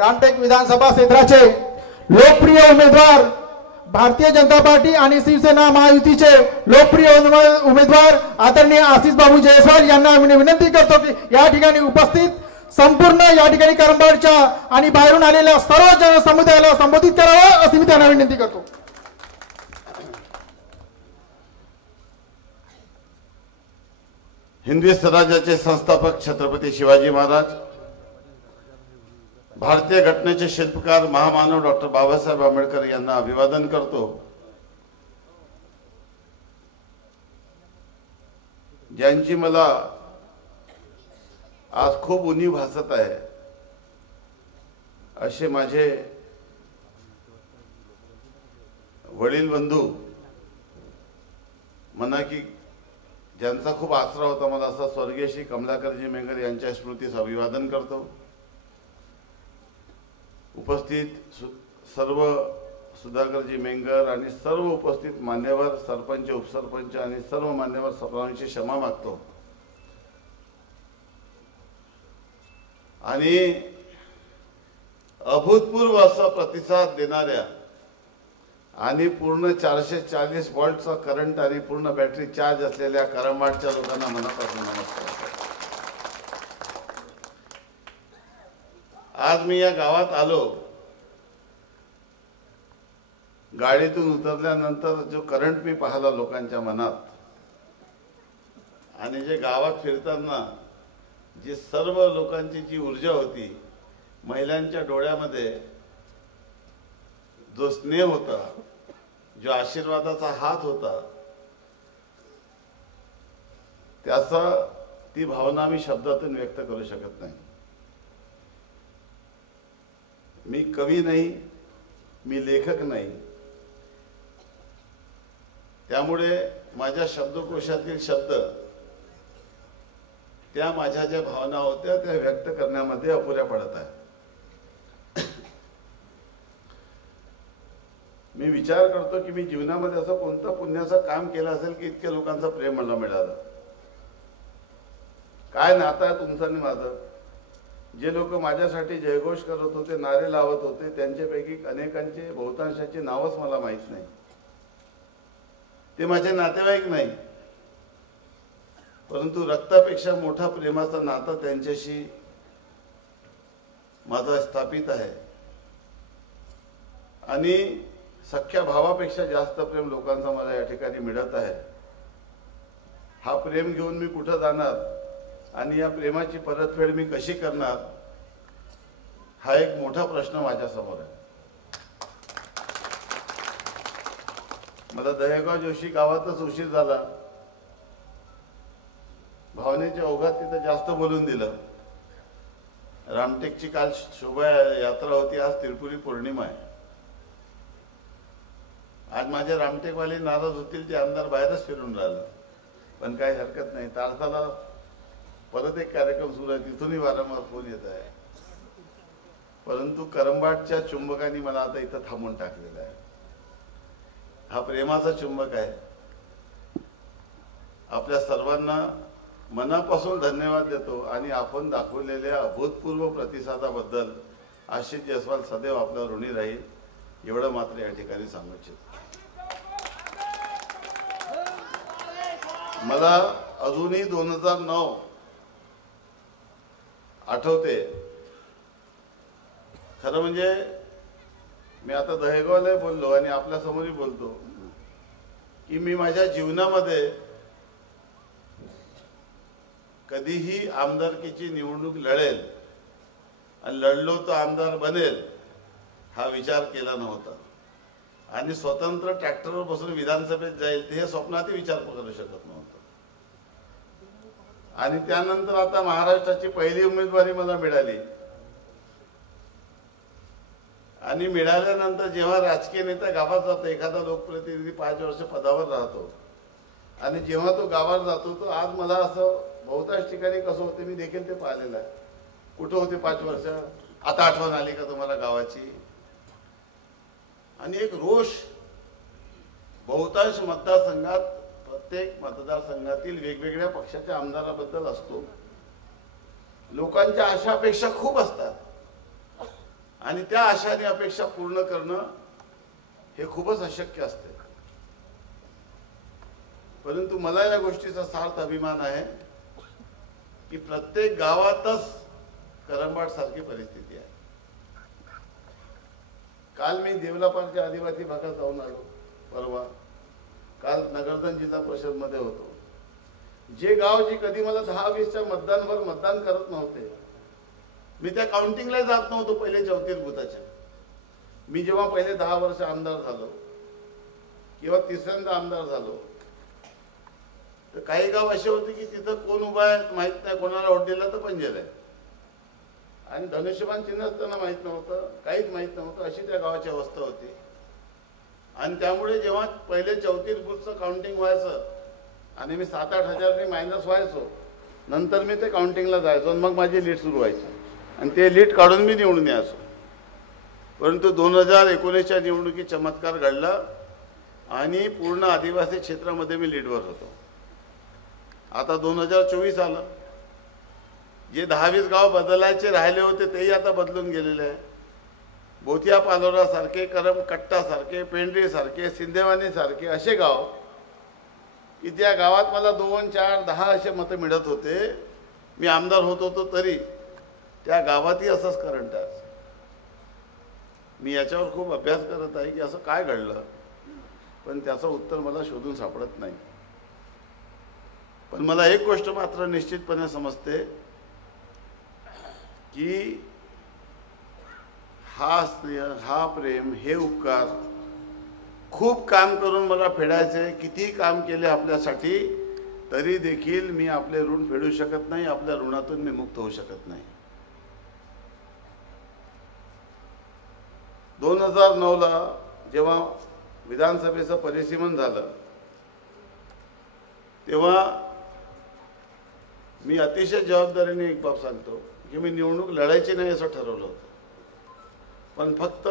रामटेक विधानसभा क्षेत्राचे लोकप्रिय उमेदवार भारतीय जनता पार्टी आणि शिवसेना महायुतीचे लोकप्रिय उमेदवार आदरणीय आशिष बाबू जयस्वाल यांना मी विनंती करतो की या ठिकाणी उपस्थित संपूर्ण या ठिकाणी करंबाडच्या आणि बाहेरून आलेल्या सर्व जनसमुदायाला संबोधित करावं अशी मी त्यांना विनंती करतो. हिंदवी स्वराज्याचे संस्थापक छत्रपती शिवाजी महाराज, भारतीय घटनेचे शिल्पकार महामानव डॉक्टर बाबासाहेब आंबेडकर यांना अभिवादन करतो. ज्यांची मला आज खूप उणीव भासत आहे असे माझे वडील बंधू म्हणा की ज्यांचा खूप आसरा होता मला असा स्वर्गीय श्री कमलाकरजी मेंगर यांच्या स्मृतीस अभिवादन करतो. उपस्थित सर्व सुधाकरजी मेंगर आणि सर्व उपस्थित मान्यवर सरपंच उपसरपंच आणि सर्व मान्यवर सर्वांची क्षमा मागतो. आणि अभूतपूर्व असा प्रतिसाद देणाऱ्या आणि पूर्ण 440 व्होल्टचा करंट आणि पूर्ण बॅटरी चार्ज असलेल्या करंबाडच्या लोकांना मनापासून नमस्कार. आज मी या गावात आलो, गाडीतून उतरल्यानंतर जो करंट मी पाहिला लोकांच्या मनात आणि जे गावात फिरताना जी सर्व लोकांची जी ऊर्जा होती, महिलांच्या डोळ्यामध्ये जो स्नेह होता, जो आशीर्वादाचा हात होता, त्याचा ती भावना मी शब्दातून व्यक्त करू शकत नाही. मी कवी नाही, मी लेखक नाही, त्यामुळे माझ्या शब्दकोशातील शब्द त्या माझ्या ज्या भावना होत्या त्या व्यक्त करण्यामध्ये अपुऱ्या पडत आहे. मी विचार करतो की मी जीवनामध्ये असं कोणतं पुण्याचं काम केलं असेल की इतक्या लोकांचं प्रेम मला मिळालं. काय नातं आहे तुमचं आणि माझं. जे लोक माझ्यासाठी जयघोष करत होते, नारे लावत होते, त्यांच्यापैकी अनेकांचे बहुतांशाची नावच मला माहित नाही. ते माझे नातेवाईक नाही, परंतु रक्तापेक्षा मोठा प्रेमाचं नातं त्यांच्याशी माझं स्थापित आहे. आणि सख्या भावापेक्षा जास्त प्रेम लोकांचा मला या ठिकाणी मिळत आहे. हा प्रेम घेऊन मी कुठं जाणार आणि या प्रेमाची परतफेड मी कशी करणार, हा एक मोठा प्रश्न माझ्या समोर आहे. मला दहेगाव जोशी गावातच उशीर झाला. भावनेच्या ओघात तिथं जास्त बोलून दिलं. रामटेकची काल शोभा यात्रा होती, आज तिरपुरी पौर्णिमा आहे. आज माझे रामटेकवाले नाराज होतील, ते आमदार बाहेरच फिरून राहिलं, पण काही हरकत नाही. तारसाला परत एक कार्यक्रम सुरू आहे, तिथूनही वारंवार फोन येत आहे. परंतु करंबाडच्या चुंबकांनी मला आता इथं थांबून टाकलेलं आहे. हा प्रेमाचा चुंबक आहे. आपल्या सर्वांना मनापासून धन्यवाद देतो आणि आपण दाखवलेल्या अभूतपूर्व प्रतिसादाबद्दल आशिष जयस्वाल सदैव आपला ऋणी राहील, एवढं मात्र या ठिकाणी सांगू इच्छितो. मला अजूनही 2009 आठवते. खरं म्हणजे मी आता दहेगावला बोललो आणि आपल्या समोरही बोलतो की मी माझ्या जीवनामध्ये कधीही आमदारकीची निवडणूक लढेल आणि लढलो तर आमदार बनेल हा विचार केला नव्हता. आणि स्वतंत्र ट्रॅक्टरवर बसून विधानसभेत जाईल ते हे स्वप्नातही विचार करू शकत नव्हतं. आणि त्यानंतर आता महाराष्ट्राची पहिली उमेदवारी मला मिळाली. आणि मिळाल्यानंतर जेव्हा राजकीय नेता गावात जातो, एखादा लोकप्रतिनिधी 5 वर्ष पदावर राहतो आणि जेव्हा तो गावात जातो, तो आज मला असं बहुतांश ठिकाणी कसं होते मी देखील ते पाहिलेलं आहे. कुठं होते 5 वर्ष, आता आठवण आली का तुम्हाला गावाची. आणि एक रोष बहुतांश मतदारसंघात, प्रत्येक मतदारसंघातील वेगवेगळ्या पक्षाच्या आमदाराबद्दल असतो. लोकांच्या आशा अपेक्षा खूप असतात. आणि त्या आशा आणि अपेक्षा पूर्ण करणं हे खूपच अशक्य असते. परंतु मला या गोष्टीचा सार्थ अभिमान आहे की प्रत्येक गावातच करंबाट सारखी परिस्थिती आहे. काल मी देवलापारच्या आदिवासी भागात जाऊन आलो. परवा काल नगरधन जिल्हा परिषद मध्ये होतो. जे गाव जे कधी मला 10-20च्या मतदानवर मतदान करत नव्हते, मी त्या काउंटिंगला जात नव्हतो पहिले 34 बुथाच्या. मी जेव्हा पहिले 10 वर्ष आमदार झालो किंवा तिसऱ्यांदा आमदार झालो, तर काही गाव असे होते की तिथं कोण उभा आहे माहित नाही, कोणाला वोट दिला तर पंजेल आहे, आणि धनुष्यबाण चिन्ह असताना माहित नव्हतं, काहीच माहित नव्हतं, अशी त्या गावाची अवस्था होती. आणि त्यामुळे जेव्हा पहिले 34 बुथचं काउंटिंग व्हायचं आणि मी 7-8 हजारने मायनस व्हायचो, नंतर मी ते काउंटिंगला जायचो आणि मग माझी लीड सुरू व्हायची आणि ते लीड काढून मी निवडून यायचो. परंतु 2019च्या निवडणुकीत चमत्कार घडला आणि पूर्ण आदिवासी क्षेत्रामध्ये मी लीडवर होतो. आता 2024 आलं. जे 10-20 गाव बदलायचे राहिले होते तेही आता बदलून गेलेले आहे. बोथिया पालोरा सारखे, करमकट्टा सारखे, पेंढरी सारखे, सिंदेवानी सारखे असे गाव की त्या गावात मला 2, 4, 10 असे मतं मिळत होते. मी आमदार होत होतो तरी त्या गावातही असंच करंट आहे. मी याच्यावर खूप अभ्यास करत आहे की असं काय घडलं, पण त्याचं उत्तर मला शोधून सापडत नाही. पण मला एक गोष्ट मात्र निश्चितपणे समजते की हा स्नेह, हा प्रेम, हे उपकार खूप काम करून मला फेडायचे. किती काम केले आपल्यासाठी तरी देखील मी आपले ऋण फेडू शकत नाही, आपल्या ऋणातून मी मुक्त होऊ शकत नाही. 2009ला जेव्हा विधानसभेचं परिसीमन झालं तेव्हा मी अतिशय जबाबदारीने एक बाब सांगतो की मी निवडणूक लढायची नाही असं ठरवलं होतं. पण फक्त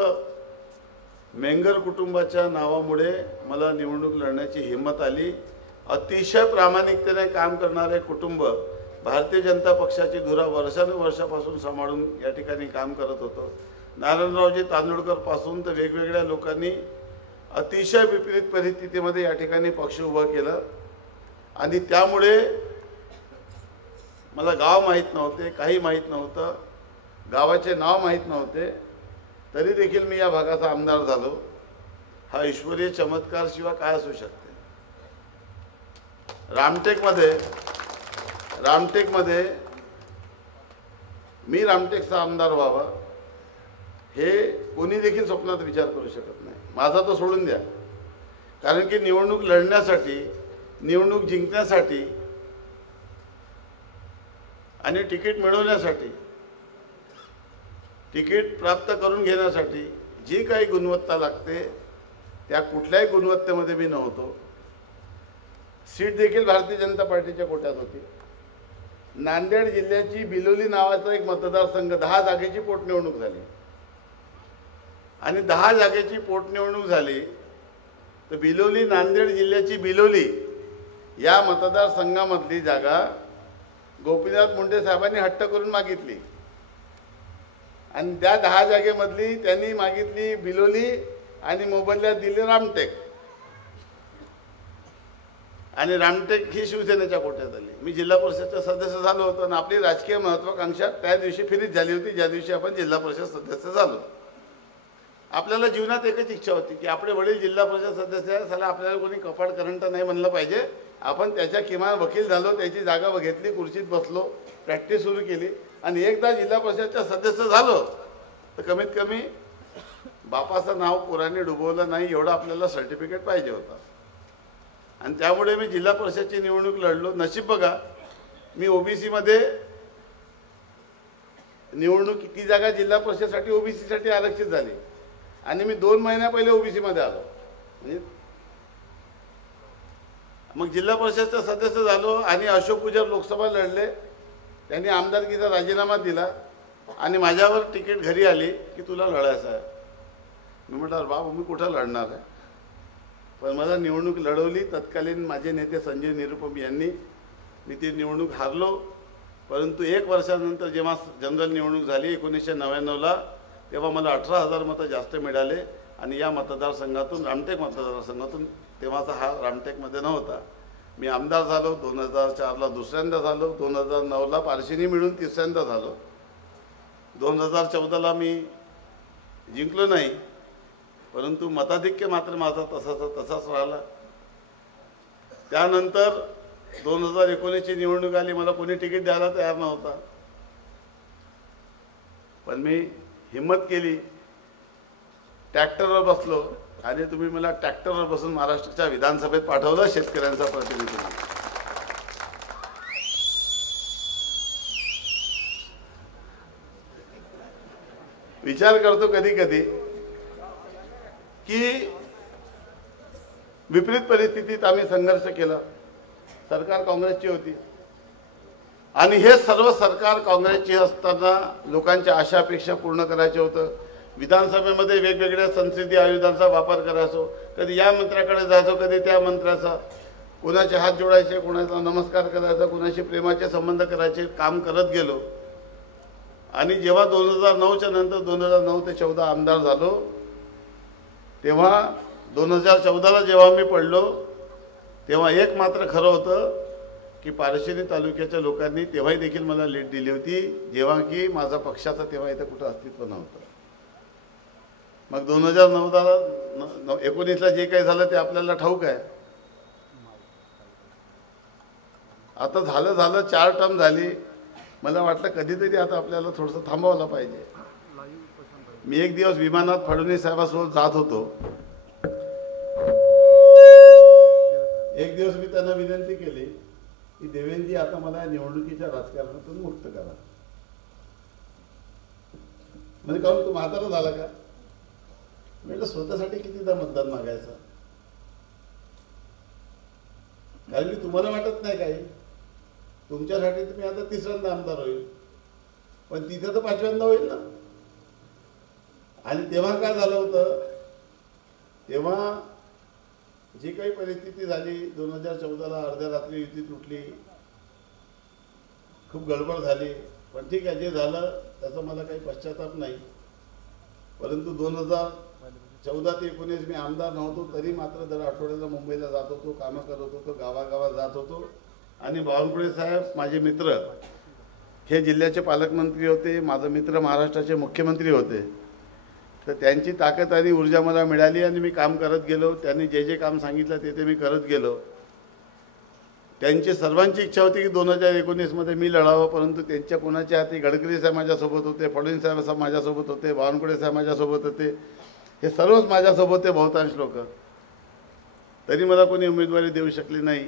मेंगर कुटुंबाच्या नावामुळे मला निवडणूक लढण्याची हिंमत आली. अतिशय प्रामाणिकतेने काम करणारे कुटुंब, भारतीय जनता पक्षाची धुरा वर्षानुवर्षापासून सांभाळून या ठिकाणी काम करत होतं. नारायणरावजी तांदुळकर पासून तर वेगवेगळ्या लोकांनी अतिशय विपरीत परिस्थितीमध्ये या ठिकाणी पक्ष उभा केला आणि त्यामुळे मला गाव माहीत नव्हते, काही माहीत नव्हतं, गावाचे नाव माहीत नव्हते, तरी देखील मी या भागाचा आमदार झालो. हा ईश्वरीय चमत्कार शिवाय काय असू शकते. रामटेकमध्ये मी रामटेकचा आमदार व्हावा हे कोणी देखील स्वप्नात विचार करू शकत नाही. माझा तो सोडून द्या, कारण की निवडणूक लढण्यासाठी, निवडणूक जिंकण्यासाठी आणि तिकीट मिळवण्यासाठी, तिकीट प्राप्त करून घेण्यासाठी जी काही गुणवत्ता लागते त्या कुठल्याही गुणवत्तेमध्ये मी नव्हतो. सीट देखील भारतीय जनता पार्टीच्या कोट्यात होती. नांदेड जिल्ह्याची बिलोली नावाचा एक मतदारसंघ, 10 जागेची पोटनिवडणूक झाली आणि 10 जागेची पोटनिवडणूक झाली तर बिलोली, नांदेड जिल्ह्याची बिलोली या मतदारसंघामधली जागा गोपीनाथ मुंडे साहेबांनी हट्ट करून मागितली आणि त्या 10 जागेमधली त्यांनी मागितली बिलोली आणि मोबदल्यात दिली रामटेक, आणि रामटेक ही शिवसेनेच्या कोट्यात आली. मी जिल्हा परिषदचा सदस्य झालो होतो आणि आपली राजकीय महत्वाकांक्षा त्या दिवशी फिरीत झाली होती ज्या दिवशी आपण जिल्हा परिषद सदस्य झालो. आपल्याला जीवनात एकच इच्छा होती की आपले वडील जिल्हा परिषद सदस्य आहे, साला आपल्याला कोणी कपाट करंट नाही म्हणलं पाहिजे. आपण त्याच्या किमान वकील झालो, त्याची जागा घेतली, खुर्चीत बसलो, प्रॅक्टिस सुरू केली आणि एकदा जिल्हा परिषदच्या सदस्य झालो तर कमीत कमी बापाचं नाव पुराने डुबवलं नाही एवढं आपल्याला सर्टिफिकेट पाहिजे होतं. आणि त्यामुळे मी जिल्हा परिषदची निवडणूक लढलो. नशीब बघा, मी ओबीसीमध्ये निवडणूक, ती जागा जिल्हा परिषदसाठी ओबीसीसाठी आरक्षित झाली आणि मी 2 महिन्या पहिले ओबीसीमध्ये आलो. म्हणजे मग जिल्हा परिषदचा सदस्य झालो आणि अशोक गुजर लोकसभा लढले. त्यांनी आमदारकीचा राजीनामा दिला आणि माझ्यावर तिकीट घरी आली की तुला लढायचं आहे. मी म्हटलं बाबा मी कुठं लढणार आहे, पण मला निवडणूक लढवली. तत्कालीन माझे नेते संजय निरुपम यांनी. मी ती निवडणूक हारलो. परंतु 1 वर्षानंतर जेव्हा जनरल निवडणूक झाली 1999ला, तेव्हा मला 18,000 मतं जास्त मिळाले आणि या मतदारसंघातून रामटेक मतदारसंघातून तेव्हाचा हा रामटेकमध्ये नव्हता. मी आमदार झालो 2004ला दुसऱ्यांदा झालो, 2009ला पारशिनी मिळून तिसऱ्यांदा झालो, 2014ला मी जिंकलो नाही, परंतु मताधिक्य मात्र माझा तसाच राहिला. त्यानंतर 2019ची निवडणूक आली, मला कोणी तिकीट द्यायला तयार नव्हता, पण मी हिम्मत केली, ट्रॅक्टरवर बसलो आणि तुम्ही मला ट्रॅक्टरवर बसून महाराष्ट्राच्या विधानसभेत पाठवलं शेतकऱ्यांचा प्रतिनिधी. विचार करतो कधी कधी की विपरीत परिस्थितीत आम्ही संघर्ष केला. सरकार काँग्रेसची होती आणि हे सर्व सरकार काँग्रेसची असताना लोकांच्या आशा अपेक्षा पूर्ण करायचे होतं. विधानसभेमध्ये वेगवेगळ्या संसदीय आयुधांचा वापर करायचो, कधी या मंत्र्याकडे जायचो, कधी त्या मंत्र्याचा, कोणाचे हात जोडायचे, कोणाचा नमस्कार करायचा, कोणाशी प्रेमाचे संबंध करायचे, काम करत गेलो. आणि जेव्हा 2009च्या नंतर 2009 ते 14 आमदार झालो, तेव्हा 2014ला जेव्हा मी पडलो, तेव्हा एक मात्र खरं होतं की पारशिनी तालुक्याच्या लोकांनी तेव्हाही देखील मला लीड दिली होती, जेव्हा की माझा पक्षाचं तेव्हा इथं कुठं अस्तित्व नव्हतं. मग 2019ला जे काही झालं ते आपल्याला ठाऊक आहे. आता झालं 4 टर्म झाली. मला वाटलं कधीतरी आता आपल्याला थोडंसं थांबवायला पाहिजे. मी एक दिवस विमानात फडणवीस साहेबांसोबत जात होतो. एक दिवस मी त्यांना विनंती केली की देवेंद्रजी आता मला निवडणुकीच्या राजकारणातून मुक्त करा. म्हणजे काहून तू म्हातारा झाला का? म्हटलं स्वतःसाठी कितीदा मतदान मागायचं? कारण मी तुम्हाला वाटत नाही काही, तुमच्यासाठी तर मी आता 3ऱ्यांदा आमदार होईल, पण तिथे तर 5व्यांदा होईल ना. आणि तेव्हा काय झालं होतं, तेव्हा जी काही परिस्थिती झाली 2014ला अर्ध्या रात्री युती तुटली, खूप गडबड झाली, पण ठीक आहे, जे झालं त्याचा मला काही पश्चाताप नाही. परंतु 2014 ते 19 मी आमदार नव्हतो, तरी मात्र दर आठवड्याला मुंबईला जात होतो, कामं करत होतो, गावागावात जात होतो. आणि बावनकुळे साहेब माझे मित्र, हे जिल्ह्याचे पालकमंत्री होते, माझे मित्र महाराष्ट्राचे मुख्यमंत्री होते, तर त्यांची ताकद आणि ऊर्जा मला मिळाली आणि मी काम करत गेलो. त्यांनी जे जे काम सांगितलं ते मी करत गेलो. त्यांची सर्वांची इच्छा होती की 2019मध्ये मी लढावं, परंतु त्यांच्या कोणाच्या हाती गडकरी साहेब माझ्यासोबत होते, फडणवीस साहेब माझ्यासोबत होते, बावनकुळे साहेब माझ्यासोबत होते, हे सर्वच माझ्यासोबत होते बहुतांश लोक, तरी मला कोणी उमेदवारी देऊ शकली नाही.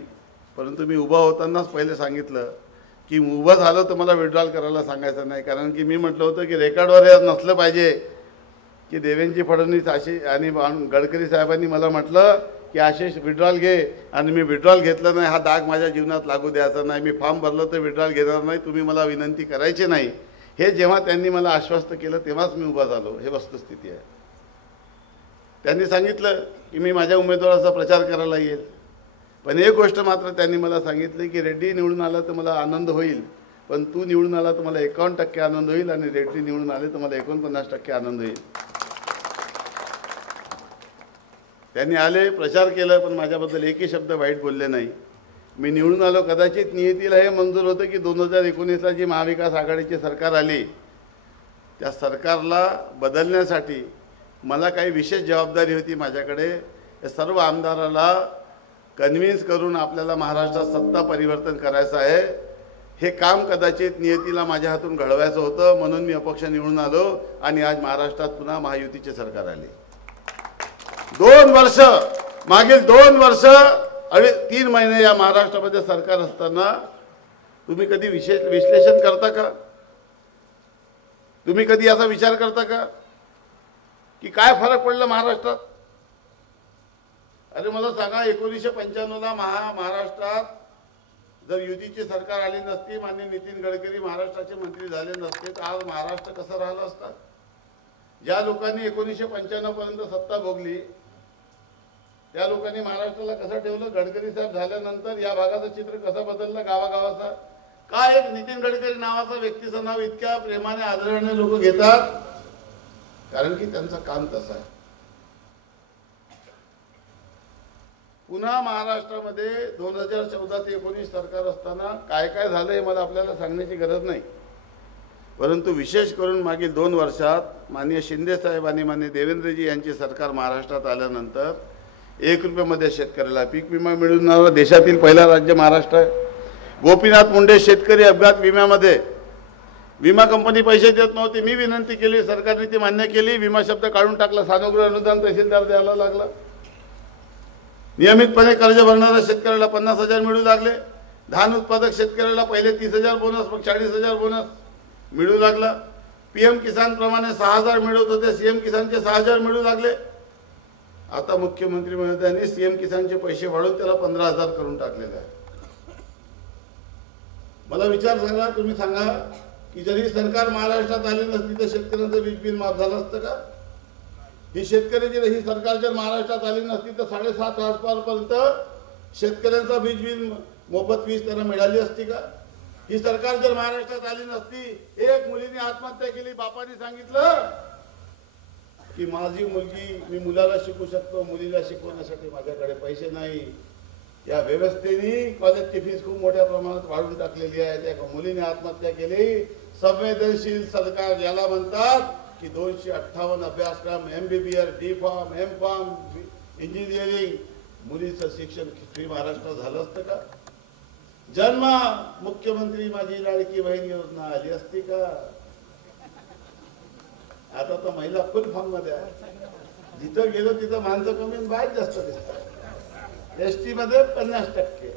परंतु मी उभा होतानाच पहिले सांगितलं की उभं झालं तर मला विड्रॉल करायला सांगायचं नाही, कारण की मी म्हटलं होतं की रेकॉर्डवर हे नसलं पाहिजे की देवेंद्रजी फडणवीस अशी आणि गडकरी साहेबांनी मला म्हटलं की आशिष विड्रॉल घे, आणि मी विड्रॉल घेतलं नाही, हा दाग माझ्या जीवनात लागू द्यायचा नाही, मी फॉर्म भरलं तर विड्रॉल घेणार नाही, तुम्ही मला विनंती करायची नाही. हे जेव्हा त्यांनी मला आश्वस्त केलं तेव्हाच मी उभा झालो. हे वस्तुस्थिती आहे. त्यांनी सांगितलं की मी माझ्या उमेदवाराचा प्रचार करायला येईल, पण एक गोष्ट मात्र त्यांनी मला सांगितली की रेड्डी निवडून आला तर मला आनंद होईल, पण तू निवडून आला तर मला 51% आनंद होईल, आणि रेड्डी निवडून आले तर मला 49% आनंद होईल. त्यांनी आले, प्रचार केला, पण माझ्याबद्दल एकही शब्द वाईट बोलले नाही. मी निवडून आलो. कदाचित नियतीला हे मंजूर होतं की 2019ला जी महाविकास आघाडीची सरकार आली, त्या सरकारला बदलण्यासाठी मला काही विशेष जबाबदारी होती माझ्याकडे. या सर्व आमदाराला कन्व्हिन्स करून आपल्याला महाराष्ट्रात सत्ता परिवर्तन करायचं आहे, हे काम कदाचित नियतीला माझ्या हातून घडवायचं होतं, म्हणून मी अपक्ष निवडून आलो आणि आज महाराष्ट्रात पुन्हा महायुतीचे सरकार आले. 2 वर्ष, मागील 2 वर्ष 3 महिने या महाराष्ट्रामध्ये सरकार असताना तुम्ही कधी विश्लेषण करता का? तुम्ही कधी याचा विचार करता का की काय फरक पडला महाराष्ट्रात? अरे मला सांगा, 1995ला महाराष्ट्रात जर युतीची सरकार आली नसती, माननीय नितीन गडकरी महाराष्ट्राचे मंत्री झाले नसते, तर आज महाराष्ट्र कसं राहिलं असतं? ज्या लोकांनी 1995 पर्यंत सत्ता भोगली त्या लोकांनी महाराष्ट्राला कसं ठेवलं? गडकरी साहेब झाल्यानंतर या भागाचं चित्र कसं बदललं गावागावाचा? काय एक नितीन गडकरी नावाचा व्यक्तीचं नाव इतक्या प्रेमाने आदराने लोक घेतात कारण की त्यांचं काम तसं आहे. पुन्हा महाराष्ट्रामध्ये 2014 ते 19 सरकार असताना काय काय झालं हे मला आपल्याला सांगण्याची गरज नाही, परंतु विशेष करून मागील 2 वर्षात माननीय शिंदे साहेब आणि माननीय देवेंद्रजी यांचे सरकार महाराष्ट्रात आल्यानंतर 1 रुपयामध्ये शेतकऱ्याला पीक विमा मिळवणारा देशातील पहिला राज्य महाराष्ट्र आहे. गोपीनाथ मुंडे शेतकरी अपघात विम्यामध्ये विमा कंपनी पैसे देत नव्हती, मी विनंती केली, सरकारने ती मान्य केली, विमा शब्द काढून टाकला, सानुग्रह अनुदान तहसीलदार द्यायला लागला. नियमितपणे कर्ज भरणाऱ्या शेतकऱ्याला 50,000 मिळू लागले. धान उत्पादक शेतकऱ्याला पहिले 30,000 बोनस, मग 40,000 बोनस मिळू लागला. पीएम किसान प्रमाणे 6,000 मिळत होते, सीएम किसानचे 6,000 मिळू लागले. आता मुख्यमंत्री महोदयांनी सीएम किसानचे पैसे वाढवून त्याला 15,000 करून टाकलेले आहे. मला विचार सांगा, तुम्ही सांगा की जरी सरकार महाराष्ट्रात आली नसती तर शेतकऱ्यांचं वीज बिल माफ झालं असतं का? ही सरकार जर महाराष्ट्रात आली नसती तर 7.5 हॉर्सपावरपर्यंत शेतकऱ्यांचा वीज बिल मोफत वीज त्यांना मिळाली असती का? ही सरकार जर महाराष्ट्रात आली नसती, एक मुलीने आत्महत्या केली, बापाने सांगितलं की माझी मुलगी, मी मुलाला शिकू शकतो, मुलीला शिकवण्यासाठी माझ्याकडे पैसे नाही. या व्यवस्थेने कॉलेजची फीस खूप मोठ्या प्रमाणात वाढवून टाकलेली आहे. त्या मुलीने आत्महत्या केली. संवेदनशील सरकार याला म्हणतात की 258 अभ्यासक्रम, MBBS, D.Pharm, M.Pharm, इंजिनिअरिंग, मुलीचं शिक्षण फ्री महाराष्ट्रात झालं असतं का? जन्म मुख्यमंत्री माझी लाडकी बहीण योजना आली असती का? आता तर महिला फुल फॉर्म मध्ये आहे. जिथं गेलो तिथं माणसं कमी आणि बाहेर जास्त दिसतात. एसटी मध्ये 50%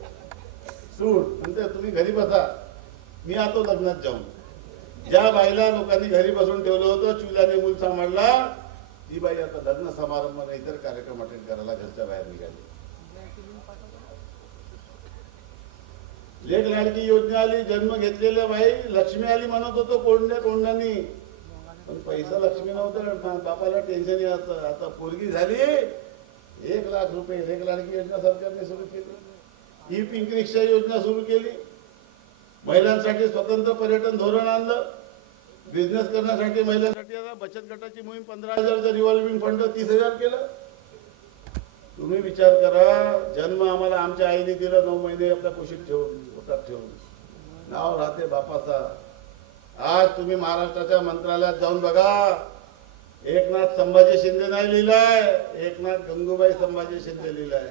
सूट. म्हणते तुम्ही घरी बसा, मी आतो लग्नात जाऊन. ज्या बाईला लोकांनी घरी बसून ठेवलं होतं, चुल्याने मूल सांभाळला, ती बाई आता लग्न समारंभ आणि इतर कार्यक्रम अटेंड करायला घरच्या बाहेर निघाली. लेक लाडकी योजना आली, जन्म घेतलेल्या बाई लक्ष्मी आली म्हणत होतो कोंड्यानी, पण पैसा लक्ष्मी नव्हतं, बापाला टेन्शन यायचं. आता पोरगी झाली, 1 लाख रुपये लेक लाडकी योजना सरकारने सुरू केली. ही पिंक रिक्षा योजना सुरू केली. महिलांसाठी स्वतंत्र पर्यटन धोरण आणलं. बिझनेस करण्यासाठी महिलांसाठी आता बचत गटाची मोहीम 15,000चं रिव्हॉल्विंग फंड 30,000 केलं. तुम्ही विचार करा, जन्म आम्हाला आमच्या आईने दिला, 9 महिने आपल्या कुशीत ठेवून, पोटात ठेवून, नाव राहते बापाचा. आज तुम्ही महाराष्ट्राच्या मंत्रालयात जाऊन बघा, एकनाथ संभाजी शिंदे नाही लिहिलाय, एकनाथ गंगूबाई संभाजी शिंदे लिहिलाय.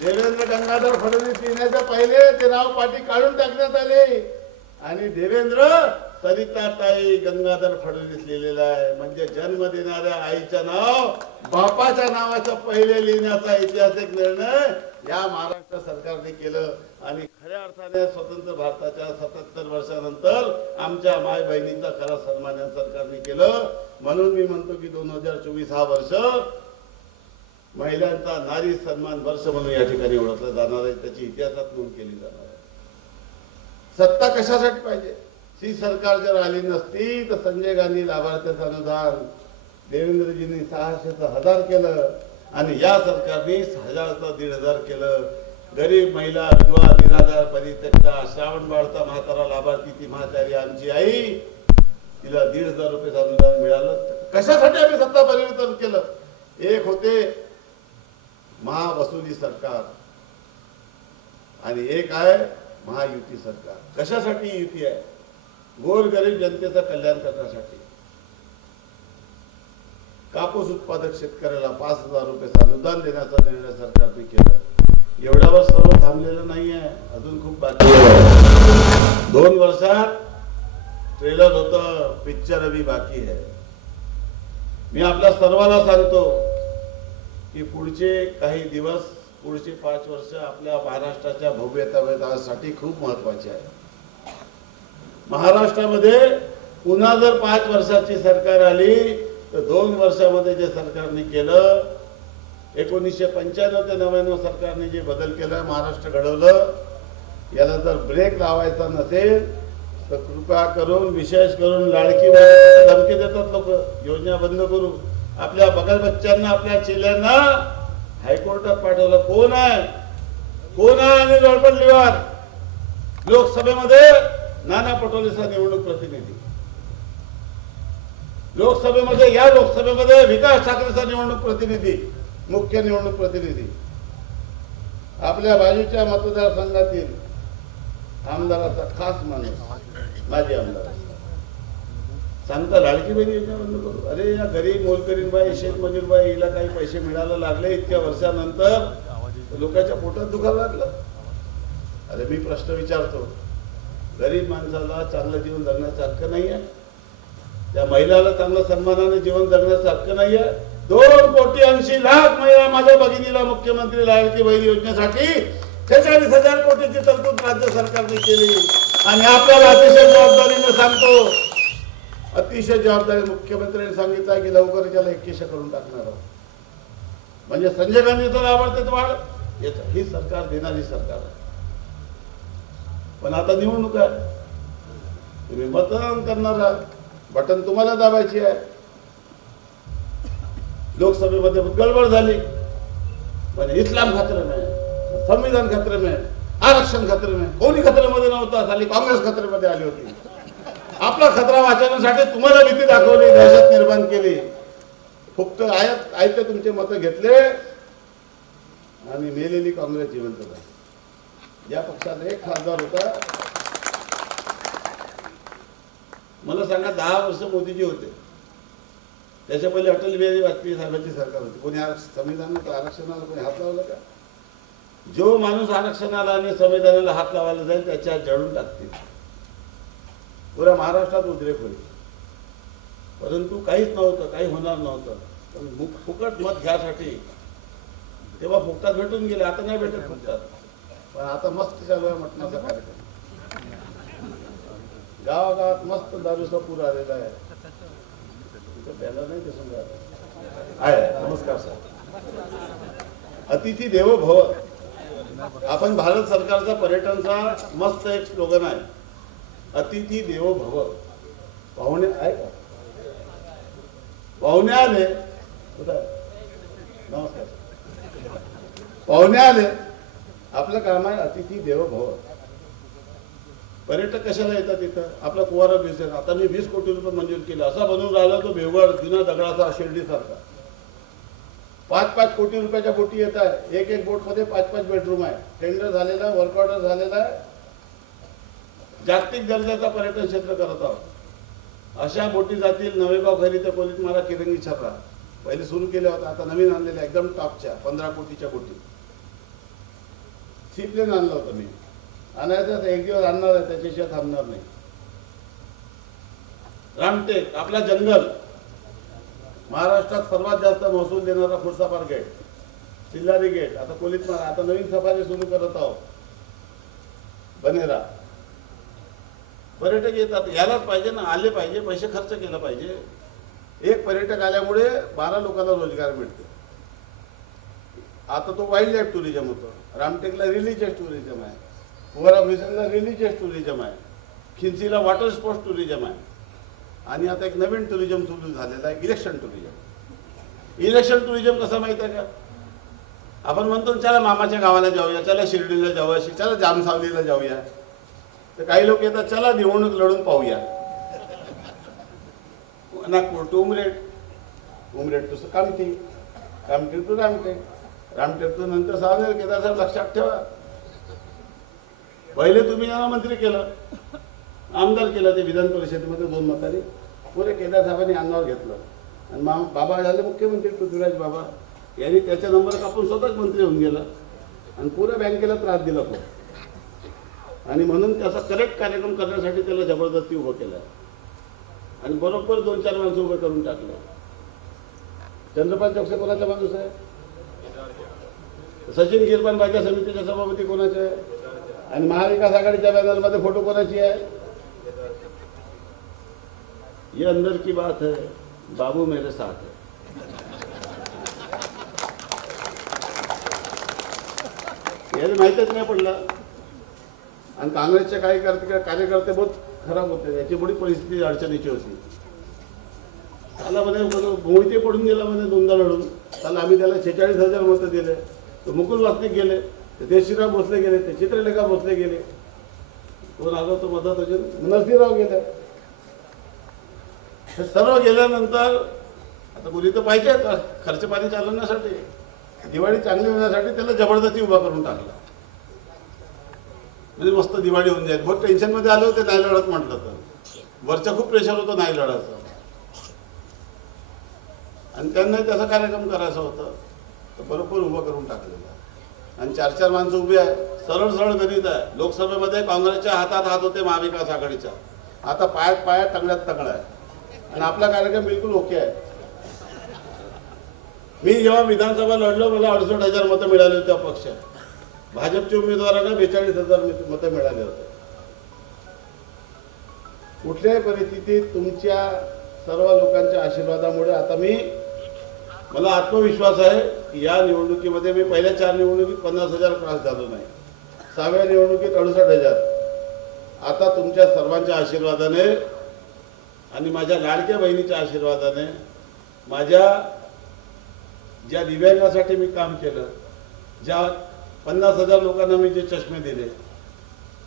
देवेंद्र गंगाधर फडणवीस लिहिण्याच्या पहिले ते नाव पाठी काढून टाकण्यात आले आणि देवेंद्र सरिताताई गंगाधर फडणवीस लिहिलेला आहे. म्हणजे जन्म देणाऱ्या आईचं नाव बापाच्या नावाच्या पहिले लिहिण्याचा ऐतिहासिक निर्णय या महाराष्ट्र सरकारने केलं. आणि खऱ्या अर्थाने स्वतंत्र भारताच्या 77 वर्षानंतर आमच्या माय बहिणीचा खरा सन्मान या सरकारने केलं. म्हणून मी म्हणतो की 2024 हा वर्ष महिलांचा नारी सन्मान वर्ष म्हणून या ठिकाणी ओळखलं जाणार आहे. त्याची इतिहासात नोंद केली जाणार आहे. सत्ता कशासाठी पाहिजे? ही सरकार जर आली नसती तर संजय गांधी लाभार्थ्याचं अनुदान देवेंद्रजींनी 600चं 1000 केलं आणि या सरकारने 1000चं 1500 केलं. गरीब महिला, विधवा, निराधार, परित्यक्ता, श्रावण बाळचा म्हातारा लाभार्थी, ती म्हातारी आमची आई, तिला 1500 रुपये अनुदान मिळालं. कशासाठी आम्ही सत्ता परिवर्तन केलं? एक होते महावसुली सरकार आणि एक आहे महायुती सरकार. कशासाठी युती आहे? गोरगरीब जनतेचं कल्याण करण्यासाठी. कापूस उत्पादक शेतकऱ्याला 5,000 रुपये अनुदान देण्याचा निर्णय सरकारने केला. एवढ्यावर सर्व थांबलेलं नाहीये, अजून खूप बाकी आहे. 2 वर्षात ट्रेलर होतं, पिक्चर अभी बाकी है. मी आपल्या सर्वांना सांगतो की पुढचे काही दिवस, पुढचे 5 वर्ष आपल्या महाराष्ट्राच्या भव्यतेसाठी खूप महत्वाचे आहे. महाराष्ट्रामध्ये पुन्हा जर 5 वर्षाची सरकार आली तर 2 वर्षामध्ये जे सरकारने केलं, 1995 ते 99 सरकारने जे बदल केला, महाराष्ट्र घडवलं, याला जर ब्रेक लावायचा नसेल तर कृपा करून, विशेष करून लाडकी धमकी देतात लोक, योजना बंद करू. आपल्या बगल बच्च्यांना, आपल्या चेल्यांना हायकोर्टात पाठवलं. कोण आहे? अनिल वडपल्लीवार. लोकसभेमध्ये नाना पटोलेचा निवडणूक प्रतिनिधी. लोकसभेमध्ये, या लोकसभेमध्ये विकास ठाकरेचा निवडणूक प्रतिनिधी, मुख्य निवडणूक प्रतिनिधी, आपल्या बाजूच्या मतदारसंघातील आमदाराचा खास माणूस, माजी आमदार सांगता लाडकी बहीण योजना बंद करू. अरे या गरीब मोलकरीण बाई, शेतमजूर बाई, हिला काही पैसे मिळायला लागले इतक्या वर्षानंतर लोकांच्या पोटात दुखायला लागलं. अरे मी प्रश्न विचारतो, गरीब माणसाला चांगलं जीवन जगण्याचा हक्क नाही आहे? त्या महिलाला चांगलं सन्मानाने जीवन जगण्याचा हक्क नाही आहे? 2,80,00,000 महिला माझ्या भगिनीला मुख्यमंत्री लाडकी बहीण योजनेसाठी 46,000 कोटीची तरतूद राज्य सरकारने केली. आणि आपल्याला अतिशय जबाबदारीने सांगतो, अतिशय जबाबदारी मुख्यमंत्र्यांनी सांगितलं की लवकर त्याला 21 करून टाकणार आहोत. म्हणजे संजय गांधी तर आवडते वाढ ही सरकार देणारी सरकार आहे. पण आता निवडणूक आहे, तुम्ही मतदान करणार आहात, बटन तुम्हाला दाबायची आहे. लोकसभेमध्ये गडबड झाली, म्हणजे इस्लाम खतरे में, संविधान खतरे में, आरक्षण खतरे में. कोणी खतऱ्यामध्ये नव्हता, खाली काँग्रेस खतऱ्यामध्ये आली होती. आपला खतरा वाचवण्यासाठी तुम्हाला भीती दाखवली, दहशत निर्माण केली. फक्त आयते तुमचे मत घेतले आणि मेलेली काँग्रेस जिवंत झाली. या पक्षात एक खासदार होता, मला सांगा 10 वर्ष मोदीजी होते, त्याच्या पहिले अटल बिहारी वाजपेयी साहेबांची सरकार होती. कोणी संविधानात आरक्षणाला कोणी हात लावला का? जो माणूस आरक्षणाला आणि संविधानाला हात लावायला जाईल त्याच्या हात जळून टाकतील. पुऱ्या महाराष्ट्रात उद्रेक होईल. परंतु काहीच नव्हतं, काही होणार नव्हतं. पण फुकट मत घ्यासाठी तेव्हा फुकटात भेटून गेले, आता नाही भेटत फुकटात. पण आता मस्त चालू आहे मटणाचा कार्यक्रम. गावागावात मस्त दारूचा पूर आलेला आहे. त्याला नाही ते समजा आहे. नमस्कार सर. अतिथी देवो भव. आपण भारत सरकारचा पर्यटनचा मस्त एक स्लोगन आहे, अतिथी देवो भव. पाहुणे आहे का? पाहुणे आले, नमस्कार. पाहुणे आले, आपलं काम आहे अतिथी देवो भव. पर्यटक कशाला येतात इथं? आपला कुवारा बिझनेस. आता मी 20 कोटी रुपये मंजूर केले, असा बनवून राहिला तो बेवड जुना दगडाचा, शिर्डीसारखा. 5-5 कोटी रुपयाच्या बोटी येत आहे. एक बोट मध्ये 5-5 बेडरूम आहे. टेंडर झालेला, वर्क ऑर्डर झालेला आहे. जागतिक दर्जाचा पर्यटन क्षेत्र करत आहोत. अशा बोटी जातील नवेगाव, खरी ते कोलीत मारा, किरंगी, छपरा. पहिले सुरू केल्या होत्या, आता नवीन आणलेल्या एकदम टॉपच्या 15 कोटीच्या बोटी. सीप्लेन आणलं होतं मी. आणायचं एक दिवस आणणार आहे, त्याच्याशिवाय थांबणार नाही. रामटेक, आपला जंगल, महाराष्ट्रात सर्वात जास्त महसूल देणारा खुर्सापार गेट, सिल्लारी गेट, आता कोलीत मारा. आता नवीन सफारी सुरू करत आहोत, बनेरा. पर्यटक येतात, यायलाच पाहिजे ना, आले पाहिजे, पैसे खर्च केला पाहिजे. एक पर्यटक आल्यामुळे 12 लोकांना रोजगार मिळतो. आता तो वाईल्ड लाईफ टुरिझम होतो, रामटेकला रिलीजियस टुरिझम आहे, कुवारा ब्रिजनला रिलीजियस टुरिझम आहे, खिंचीला वॉटर स्पोर्ट्स टुरिझम आहे. आणि आता एक नवीन टुरिझम सुरू झालेला आहे, इलेक्शन टुरिझम. इलेक्शन टुरिझम कसं माहिती आहे का? आपण म्हणतो चला मामाच्या गावाला जाऊया, चला शिर्डीला जाऊया, चला जामसावलीला जाऊया. तर काही लोक येतात, चला निवडणूक लढून पाहूया. Nagpur to Umred to Kamthi, Kamthi to Ramtek, Ramtek to नंतर सावनेर. केदार साहेब लक्षात ठेवा, पहिले तुम्ही यांना मंत्री केलं, आमदार केलं, ते विधान परिषदेमध्ये 2 मतांनी. पुरे केदार साहेबांनी अंगावर घेतलं आणि बाबा झाले मुख्यमंत्री पृथ्वीराज बाबा. यांनी त्याचा नंबर कापून स्वतःच मंत्री होऊन गेला आणि पुऱ्या बँकेला त्रास दिला तो. आणि म्हणून त्याचा करेक्ट कार्यक्रम करण्यासाठी त्याला जबरदस्ती उभं केलं आणि बरोबर 2-4 माणसं उभं करून टाकलं. चंद्रपाल चौकसे कोणाचा माणूस आहे? सचिन गिरबान बाजार समितीच्या सभापती कोणाचे आहे? आणि महाविकास आघाडीच्या बॅनरमध्ये फोटो कोणाची आहे? ये अंदर की बात है, बाबू मेरे साथ है. याला माहितच नाही पडलं. आणि काँग्रेसचे काही कार्यकर्ते बहुत खराब होते, याची बडी परिस्थिती अडचणीची होती. त्याला म्हणे मोहिते पडून गेला म्हणे 2दा लढून. त्याला आम्ही त्याला 46,000 मतं दिले. तो मुकुल वासनिक गेले, ते देशीराव भोसले गेले, ते चित्रलेखा भोसले गेले. कोण आलो तो मदत अजून नरसिंहराव गेले. हे सर्व गेल्यानंतर आता मुली तर पाहिजे खर्च पाणी चालवण्यासाठी, दिवाळी चांगली होण्यासाठी त्याला जबरदस्ती उभा करून टाकला. म्हणजे मस्त दिवाळी होऊन जाईल. बहुत टेन्शनमध्ये आले होते नाही लढत म्हटलं तर, वरचं खूप प्रेशर होतं नाही लढायचं, आणि त्यांनाही त्याचा कार्यक्रम करायचा होता, तर बरोबर उभं करून टाकलेलं. आणि 4-4 माणसं उभी आहे. सरळ सरळ गणित आहे. लोकसभेमध्ये काँग्रेसच्या हातात हात होते महाविकास आघाडीच्या, आता पायात पायात तंगड्यात तंगडा आहे, आणि आपला कार्यक्रम बिलकुल ओके आहे. मी जेव्हा विधानसभा लढलो मला 68,000 मतं मिळाली होती अपक्ष. भाजपच्या उमेदवारांना 42,000 मतं मिळाले होते. कुठल्याही परिस्थितीत तुमच्या सर्व लोकांच्या आशीर्वादामुळे आता मला आत्मविश्वास आहे की या निवडणुकीमध्ये मी पहिल्या 4 निवडणुकीत 50,000 क्रॉस झालो नाही, 6व्या निवडणुकीत 68,000. आता तुमच्या सर्वांच्या आशीर्वादाने आणि माझ्या लाडक्या बहिणीच्या आशीर्वादाने, माझ्या ज्या दिव्यांगासाठी मी काम केलं, ज्या 50,000 लोकांना मी जे चष्मे दिले,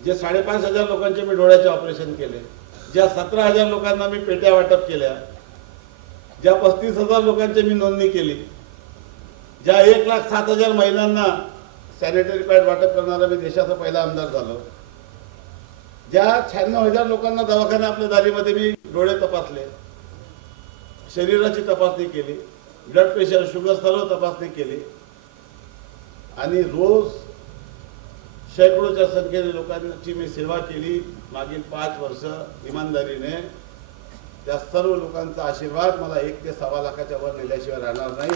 जे 5,500 लोकांचे मी डोळ्याचे ऑपरेशन केले, ज्या 17,000 लोकांना मी पेट्या वाटप केल्या, ज्या 35,000 लोकांची मी नोंदणी केली, ज्या 1,07,000 महिलांना सॅनिटरी पॅड वाटप करणारा मी देशाचा पहिला आमदार झालो, ज्या 96,000 लोकांना दवाखाने आपल्या दारीमध्ये मी डोळे तपासले, शरीराची तपासणी केली, ब्लड प्रेशर शुगर सर्व तपासणी केली, आणि रोज शेकडोच्या संख्येने लोकांची मी सेवा केली मागील 5 वर्ष इमानदारीने. त्या सर्व लोकांचा आशीर्वाद मला 1 ते 1.25 लाखाच्या वर नेल्याशिवाय राहणार नाही.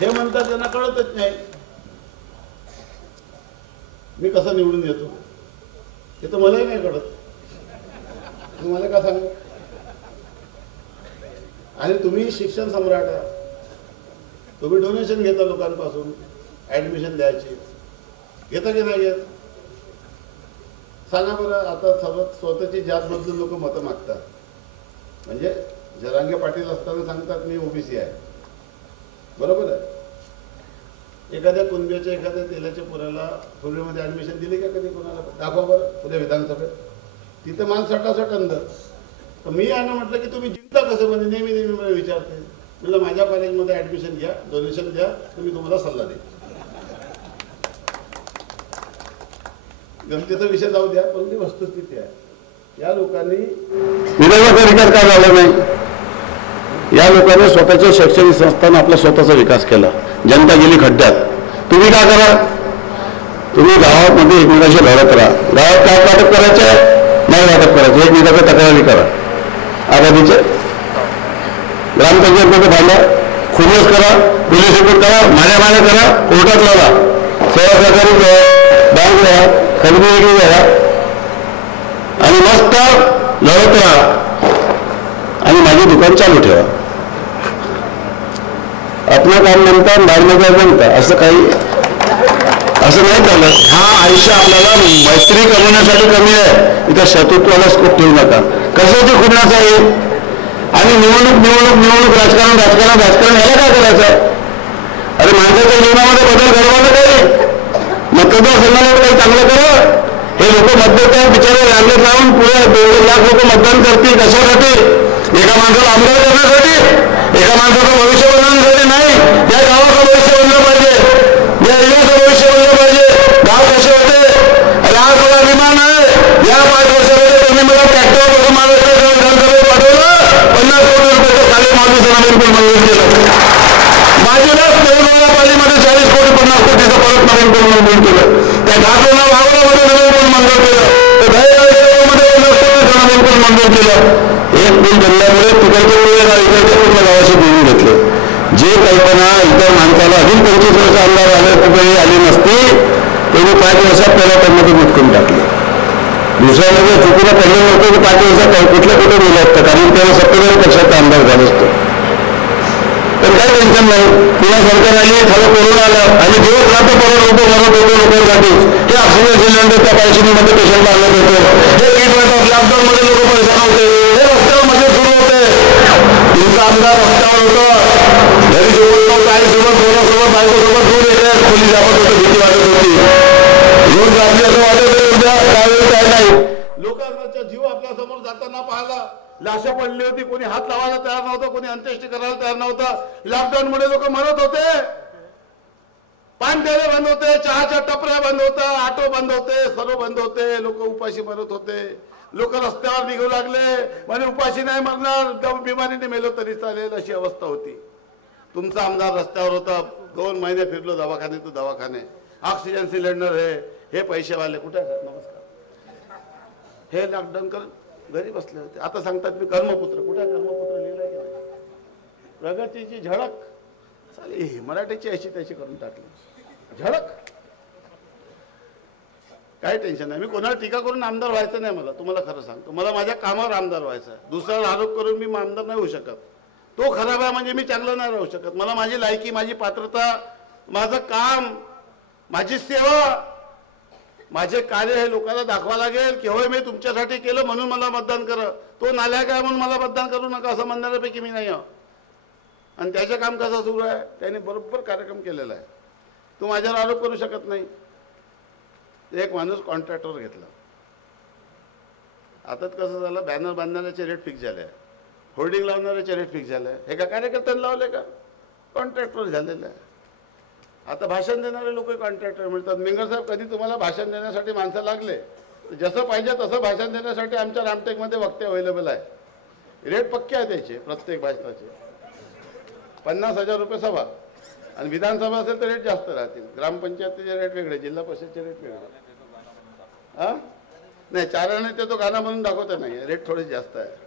हे म्हणतात त्यांना कळतच नाही मी कसं निवडून येतो, हे तर मलाही नाही कळत. तुम्हाला का सांगू? आणि तुम्ही शिक्षण सम्राट आहे, तुम्ही डोनेशन घेता लोकांपासून, ऍडमिशन द्यायची, घेता की नाही घेत? सांगा बरं. आता स्वतःची जात बदलून लोक मतं मागतात. म्हणजे जरांगे पाटील असताना सांगतात मी ओबीसी आहे, बरोबर आहे. एखाद्या कुणब्याच्या एखाद्या तेलाच्या पुराला फुलवेमध्ये ऍडमिशन दिली का कधी कोणाला? दाखवा बरं पुढे विधानसभेत. तिथं मान सटासट अंदर. तर मी यांना म्हटलं की तुम्ही जिंकता कसं? म्हणजे नेहमी मला विचारते. म्हटलं माझ्या कॉलेजमध्ये ऍडमिशन घ्या, डोनेशन द्या, तर मी तुम्हाला सल्ला देईन. गमतीचा विषय जाऊ द्या, पण ती वस्तुस्थिती आहे. या लोकांनी विदर्भाचा विकास का झाला नाही? या लोकांनी स्वतःच्या शैक्षणिक संस्थांना आपला स्वतःचा विकास केला. जनता गेली खड्ड्यात. तुम्ही काय करा? तुम्ही गावामध्ये एकमेकांशी लढत राहा. गावात काय वाटप करायचं नाही वाटप करायचं, एकमेकाच्या तक्रारी करा. आघाडीचे ग्रामपंचायतमध्ये भांडा, खुर्मस करा, पोलीस रिपोर्ट करा, माऱ्या करा, कोर्टात लढा, सेवा सरकारी बँक द्या, खरेदी विक्री द्या, आणि मस्त लढत राहा आणि माझी दुकान चालू ठेवा. आपलं काम म्हणता बाळमजा म्हणता असं काही असं नाही चालत. हा आयुष्य आपल्याला मैत्री कमवण्यासाठी कमी आहे. इथं शत्रुत्वाला स्कोप ठेवू नका. कशाची खुन्नास आहे? आणि निवडणूक राजकारण ह्याला काय करायचं? अरे माणसाच्या जीवनामध्ये बदल घडवायला काही मतदारसंघाला काही चांगलं करा. हे लोक मतदार बिचारे रांगेत लावून पुढे 2 लाख लोक मतदान करतील. कशासाठी? एका माणसाला आमदार करण्यासाठी, एका माणसाचं भविष्य बनवण्यासाठी नाही. या गावाचं भविष्य बनलं पाहिजे, या एरियाचं भविष्य बनलं पाहिजे. गाव कसे होते? अरे आज मला अभिमान आहे. या 5 वर्षामध्ये तुम्ही मला ट्रॅक्टरवर महाराष्ट्र विधानसभेत पाठवलं. 50 कोटी रुपयाचं खाली माणूस बिलकुल मंजूर केलं. माझ्यालाच नवीन पालीमध्ये 40 कोटी 50 कोटीचं परत नवीन करून मंजूर केलं. त्या घाटोला वावरामध्ये नवीन कोण मंजूर केलं. तर मध्ये नवीन कोण मंजूर केलं. एक पूल बनल्यामुळे तिकडचे इकडचे पूर्ण गावाशी बोलून घेतले. जे कल्पना इतर माणसाला अजून 25 वर्ष आमदार आले कुठेही आली नसती, त्यांनी 5 वर्षात पहिल्या टर्ममध्ये मुटकून टाकले. दुसऱ्यामध्ये चुकीला पहिले नव्हतं की 5 वर्षात कुठे गेलं असतं, कारण तेव्हा 70 पक्षाचा आमदार झाला असतो. तर काही टेन्शन नाही. पुन्हा सरकार आली, खाली कोरोना आलं आणि दिवस रात्र परत मरत होतो लोकांसाठी. हे ऑक्सिजन सिलेंडर त्या पायशिनीमध्ये पेशंटला आणत होतं. हे किट वाटप लॉकडाऊनमध्ये लोक पैसा नव्हते. हे रस्त्यावर मजे सुरू होते. तुमचा आमदार रस्त्यावर होतं, घरी सोबत नव्हतं, आईसोबत, मुलासोबत, बायकोसोबत दूर येते, खोली जापत होतं, भीती वाटत होती. रोज रात्री असं वाटत उद्या त्यावेळी काय नाही. लोकांचा जीव आपल्या समोर जाताना पाहिला लाशा पडली होती, कोणी हात लावायला तयार नव्हतं, कोणी अंत्येष्टी करायला तयार नव्हतं. लॉकडाऊन मुळे लोक मरत होते, पान ठेले बंद होते, चहाच्या टपऱ्या बंद होत्या, ऑटो बंद होते, सर्व बंद होते, लोक उपाशी मरत होते. लोक रस्त्यावर निघू लागले, म्हणजे उपाशी नाही मरणार, बिमारीने मेलो तरी चालेल, अशी अवस्था होती. तुमचा आमदार रस्त्यावर होता, 2 महिने फिरलो दवाखाने तो दवाखाने. ऑक्सिजन सिलेंडर हे पैसेवाले कुठे आहेत? नमस्कार. हे लॉकडाऊन कर घरी बसले होते. आता सांगतात मी कर्मपुत्र. कुठे आहे कर्मपुत्र? लिहिलंय की नाही? प्रगतीची झळक चालेल, मराठीची अशी त्याची करून टाकली झळक. काही टेन्शन नाही. मी कोणाला टीका करून आमदार व्हायचं नाही. मला तुम्हाला खरं सांगतो, मला माझ्या कामावर आमदार व्हायचं आहे. दुसऱ्यावर आरोप करून मी आमदार नाही होऊ शकत. तो खराब आहे म्हणजे मी चांगलं नाही राहू शकत. मला माझी लायकी, माझी पात्रता, माझं काम, माझी सेवा, माझे कार्य हे लोकांना दाखवा लागेल की होय मी तुमच्यासाठी केलं म्हणून मला मतदान करा. तो नालायक आहे म्हणून मला मतदान करू नका असं म्हणणाऱ्यापैकी मी नाही. आणि त्याचं काम कसं सुरू आहे? त्याने बरोबर कार्यक्रम केलेला आहे. तू माझ्यावर आरोप करू शकत नाही. एक माणूस कॉन्ट्रॅक्टवर घेतला. आता कसं झालं, बॅनर बांधणाऱ्याचे रेट फिक्स झाले, होर्डिंग लावणाऱ्याचे रेट फिक्स झाले. हे का कार्यकर्त्यांनी लावले का? कॉन्ट्रॅक्टवर झालेलं आहे. आता भाषण देणारे लोक कॉन्ट्रॅक्टर मिळतात. मिंगर साहेब, कधी तुम्हाला भाषण देण्यासाठी माणसं लागले जसं पाहिजे तसं भाषण देण्यासाठी आमच्या रामटेकमध्ये वक्ते अवेलेबल आहे. रेट पक्के आहे त्याचे. प्रत्येक भाषणाचे 50,000 रुपये सभा. आणि विधानसभा असेल तर रेट जास्त राहतील. ग्रामपंचायतीचे रेट वेगळे, जिल्हा परिषदचे रेट वेगळे. हां नाही, 4 आणे ते तो गाणं म्हणून दाखवता नाही, रेट थोडे जास्त आहे.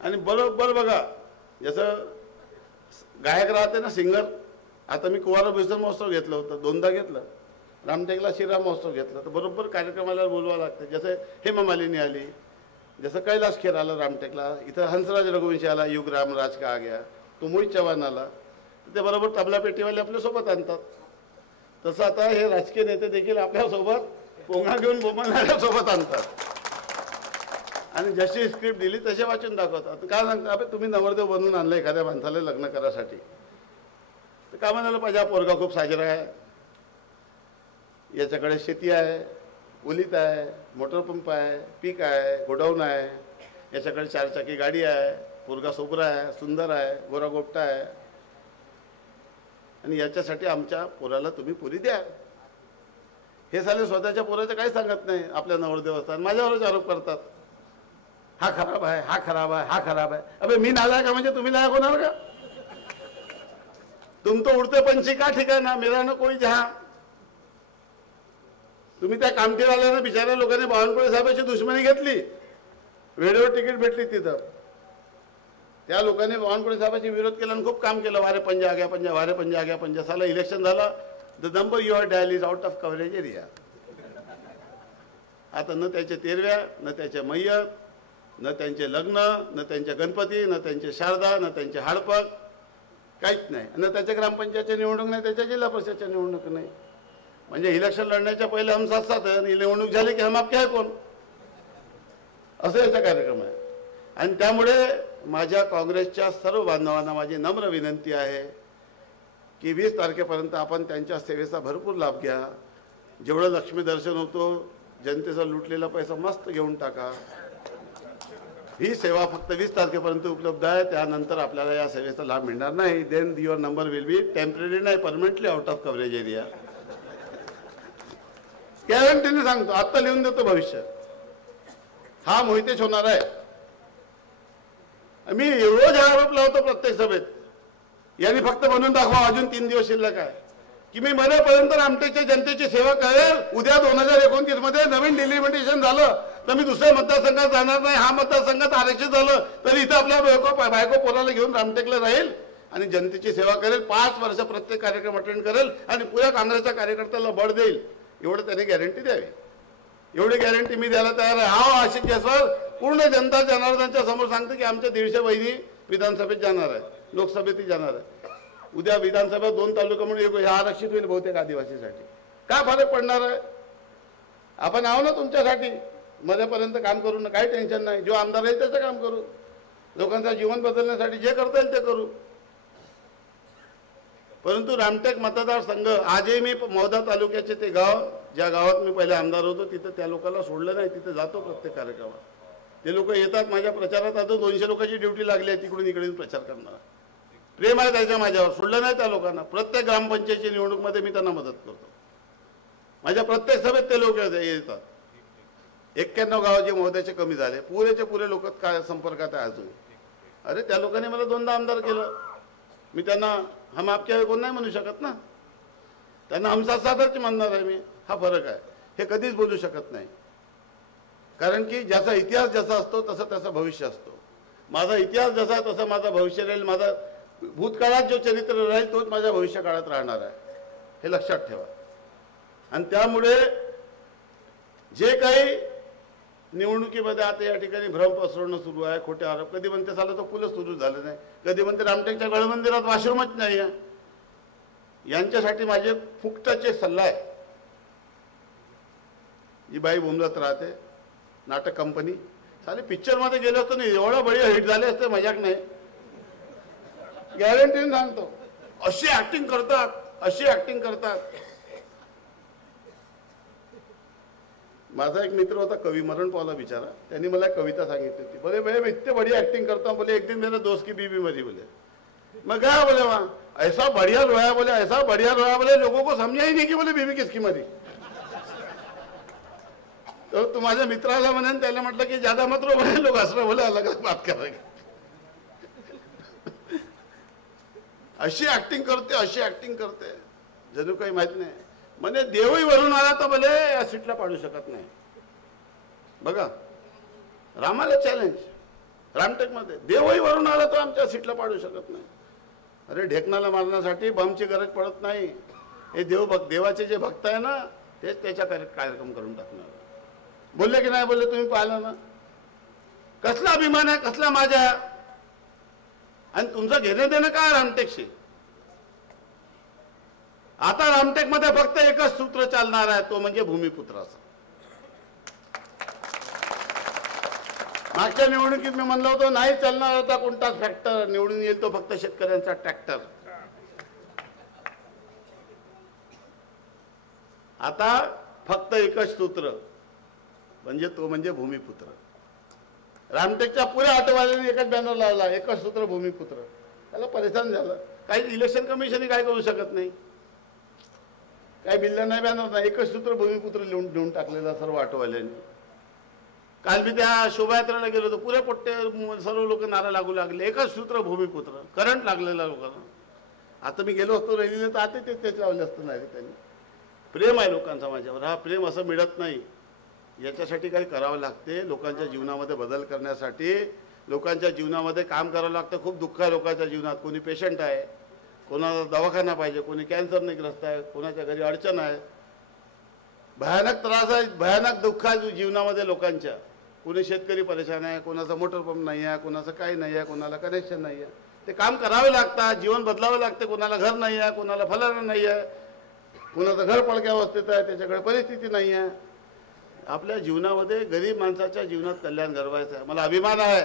आणि बरोबर बघा, जसं गायक राहते ना, सिंगर. आता मी कुवारा बिसर महोत्सव घेतलं होतं, 2दा घेतलं. रामटेकला शिरा महोत्सव घेतला. तर बरोबर कार्यक्रमाला बोलवा लागते. जसं हेमा मालिनी आली, जसं कैलाश खेर आलं रामटेकला, इथं हंसराज रघुवंशी आला, युग रामराज का आ गया, तो मोहित चव्हाण आला, ते बरोबर तबला पेटीवाले आपल्यासोबत आणतात. तसं आता हे राजकीय नेते देखील आपल्यासोबत पोंगा घेऊन बोंबलणाऱ्यासोबत आणतात. आणि जशी स्क्रिप्ट दिली तसे वाचून दाखवतात. काय सांगता, अबे तुम्ही नवरदेव बनवून आणलं एखाद्या माणसाला लग्न करासाठी, तर का म्हणायला पाहिजे? हा पोरगा खूप साजरा आहे, याच्याकडे शेती आहे, ओलीत आहे, मोटर पंप आहे, पीक आहे, गोडाऊन आहे, याच्याकडे 4 चाकी गाडी आहे, पोरगा सोबरा आहे, सुंदर आहे, गोरा गोपटा आहे, आणि याच्यासाठी आमच्या पोराला तुम्ही पुरी द्या. हे साले स्वतःच्या पोराचं काही सांगत नाही. आपल्या नवरदेव असतात, माझ्यावरच आरोप करतात. हा खराब आहे, हा खराब आहे, हा खराब आहे. अबे मी नालायक म्हणजे तुम्ही लायक होणार का? तुम तो उडते पंछी का ठिकाणा, मेरा ना कोई जहां. तुम्ही त्या कामठीवाल्यानं बिचाऱ्या लोकांनी बावनकुळे साहेबांची दुश्मनी घेतली, वेळेवर तिकीट भेटली तिथं. त्या लोकांनी बावनकुळे साहेबांची विरोध केला आणि खूप काम केलं. वारे पंजा आ गया पंजा, वारे पंजा आ गया पंजा. साला इलेक्शन झालं, the number your dial is out of coverage area. आता न त्याचे तेरव्या, न त्याचे मय्यत, न त्यांचे लग्न, न त्यांचे गणपती, न त्यांचे शारदा, न त्यांचे हाडपक, काहीच नाही. न त्याच्या ग्रामपंचायतच्या निवडणूक नाही, त्याच्या जिल्हा परिषदच्या निवडणूक नाही. म्हणजे इलेक्शन लढण्याच्या पहिले हम साथ साथ आहे, आणि निवडणूक झाली की हम आपके आहे कोण, असं याचा कार्यक्रम आहे. आणि त्यामुळे माझ्या काँग्रेसच्या सर्व बांधवांना माझी नम्र विनंती आहे की 20 तारखेपर्यंत आपण त्यांच्या सेवेचा भरपूर लाभ घ्या. जेवढं लक्ष्मी दर्शन होतो, जनतेचा लुटलेला पैसा मस्त घेऊन टाका. ही सेवा फक्त 20 तारखेपर्यंत उपलब्ध आहे. त्यानंतर आपल्याला या सेवेचा लाभ मिळणार नाही. Then your number will be temporary नाही, permanently out of coverage area. गॅरंटीने सांगतो, आत्ता लिहून देतो भविष्य. हा मोहितेश होणार आहे. मी रोज आरोप लावतो प्रत्येक सभेत, यांनी फक्त म्हणून दाखवा अजून 3 दिवस शिल्लक आहे की मी मरेपर्यंत रामटेकच्या जनतेची सेवा करेल. उद्या 2029 मध्ये नवीन डिलिमिटेशन झालं तर मी दुसऱ्या मतदारसंघात जाणार नाही. हा मतदारसंघात आरक्षित झालं तरी इथं आपल्या बायको पोराला घेऊन रामटेकला राहील आणि जनतेची सेवा करेल. 5 वर्ष प्रत्येक कार्यक्रम अटेंड करेल आणि पुऱ्या काँग्रेसच्या कार्यकर्त्याला बळ देईल. एवढं त्याने गॅरंटी द्यावी. एवढी गॅरंटी मी द्यायला तयार आहे. हा आशिष जयस्वाल पूर्ण जनता जनार्दनच्या समोर सांगतो की आमच्या 150 वहिनी विधानसभेत जाणार आहे, लोकसभेतही जाणार आहे. उद्या विधानसभेत 2 तालुका म्हणून हे आरक्षित होईल बहुतेक आदिवासीसाठी. काय फरक पडणार आहे? आपण आहो ना तुमच्यासाठी. मध्यपर्यंत काम करू ना, काही टेन्शन नाही. जो आमदार आहे त्याचं काम करू. लोकांचं जीवन बदलण्यासाठी जे करता येईल ते करू. परंतु रामटेक मतदारसंघ, आजही मी मौदा तालुक्याचे ते गाव ज्या गावात मी पहिले आमदार होतो तिथं त्या लोकांना सोडलं नाही, तिथं जातो प्रत्येक कार्यक्रमात। ते लोक येतात माझ्या प्रचारात, आता 200 लोकांची ड्युटी लागली आहे तिकडून इकडे प्रचार करणार। प्रेम आहे त्याच्या माझ्यावर, सोडलं नाही त्या लोकांना। प्रत्येक ग्रामपंचायतीच्या निवडणुकीमध्ये मी त्यांना मदत करतो, माझ्या प्रत्येक सभेत ते लोक येतात। 91 गावाचे महोदयाचे कमी झाले, पुरेचे पुरे लोक काय संपर्कात आहे अजून। अरे त्या लोकांनी मला 2दा आमदार केलं, मी त्यांना हम आपके कोण नाही म्हणू शकत ना, त्यांना हमसा साथच म्हणणार आहे मी। हा फरक आहे, हे कधीच बोलू शकत नाही, कारण की ज्याचा इतिहास जसा असतो तसं त्याचं भविष्य असतो। माझा इतिहास जसा तसं माझं भविष्य राहील, माझा भूतकाळात जो चरित्र राहील तोच माझ्या भविष्य काळात राहणार आहे, हे लक्षात ठेवा। आणि त्यामुळे जे काही निवडणुकीमध्ये आता या ठिकाणी भ्रम पसरवणं सुरू आहे, खोटे आरोप, कधी म्हणते साला तो पुलच सुरू झालं नाही, कधी म्हणते रामटेकच्या गळमंदिरात वॉशरूमच नाही आहे। यांच्यासाठी माझे फुकटाचे सल्ला आहे। जी बाई बोंबलत राहते नाटक कंपनी, साले पिक्चरमध्ये गेलो असतो नाही एवढा बढिया हिट झाले असते, मजाक नाही, गॅरंटीने सांगतो। अशी ऍक्टिंग करतात, अशी ऍक्टिंग करतात। माझा एक मित्र होता कवी, मरण पावला बिचारा, त्यांनी मला एक कविता सांगितली होती। बोले मैं इतने बढ़िया एक्टिंग करता हूँ, बोले एक दिन मेरे दोस्त की बीवी मरी, बोले मैं गया, बोले वहाँ ऐसा बढ़िया रोया, बोले ऐसा बढ़िया रोया, बोले लोगों को समझा ही नहीं कि बोले बीवी किसकी मरी। तो तुम्हारे मित्राला म्हणून त्याला म्हटलं की ज्यादा मत रो, बोले लोग हंस रहे, बोले अलग अलग बात कर रहे। अशी ऍक्टिंग करते, अशी ऍक्टिंग करते, जणू काही माहित नाही। म्हणजे देवही वरून आला तर भले या सीटला पाडू शकत नाही। बघा रामाला चॅलेंज, रामटेकमध्ये देवही वरून आला तर आमच्या सीटला पाडू शकत नाही। अरे ढेकणाला मारण्यासाठी बमची गरज पडत नाही, हे देवाचे जे भक्त आहे ना तेच त्याच्या कार्यक्रम करून टाकणार। बोलले की नाही बोलले, तुम्ही पाहिलं ना कसला अभिमान आहे, कसला माझ्या, आणि तुमचं घेणं देणं काय रामटेकशी। आता रामटेकमध्ये फक्त एकच सूत्र चालणार आहे, तो म्हणजे भूमिपुत्राचं। मागच्या निवडणुकीत मी म्हणलं होतं नाही चालणार होता कोणताच फॅक्टर, निवडून येईल तो फक्त शेतकऱ्यांचा ट्रॅक्टर। आता फक्त एकच सूत्र म्हणजे तो म्हणजे भूमिपुत्र। रामटेकच्या पुऱ्या ऑटोवाल्यांनी एकच बॅनर लावला, एकच सूत्र भूमिपुत्र। त्याला परेशान झालं, काही इलेक्शन कमिशन काय करू शकत नाही, काही बिल्ला नाही, बॅनर नाही, एकच सूत्र भूमिपुत्र लिहून टाकलेला सर्व ऑटोवाल्यांनी। काल मी त्या शोभायात्रेला गेलो होतो, पुरे पोट्टे सर्व लोक नारा लागू लागले, एकच सूत्र भूमिपुत्र, करंट लागलेला लोकांना। आता मी गेलो असतो रॅलीला तर आता तेच लावले असतं नाही त्यांनी। प्रेम आहे लोकांचा माझ्यावर, हा प्रेम असं मिळत नाही, याच्यासाठी काही करावं लागते। लोकांच्या जीवनामध्ये बदल करण्यासाठी लोकांच्या जीवनामध्ये काम करावं लागतं। खूप दुःख आहे लोकांच्या जीवनात, कोणी पेशंट आहे, कोणाला दवाखाना पाहिजे, कोणी कॅन्सरने ग्रस्त आहे, कोणाच्या घरी अडचण आहे, भयानक त्रास आहे, भयानक दुःख आहे जीवनामध्ये लोकांच्या। कोणी शेतकरी परेशान आहे, कोणाचा मोटर पंप नाही आहे, कोणाचं काही नाही आहे, कोणाला कनेक्शन नाही आहे, ते काम करावे लागतात, जीवन बदलावे लागते। कोणाला घर नाही आहे, कोणाला फलाना नाही आहे, कोणाचं घर पडक्या अवस्थेत आहे, त्याच्याकडे परिस्थिती नाही आहे। आपल्या जीवनामध्ये गरीब माणसाच्या जीवनात कल्याण घडवायचं आहे। मला अभिमान आहे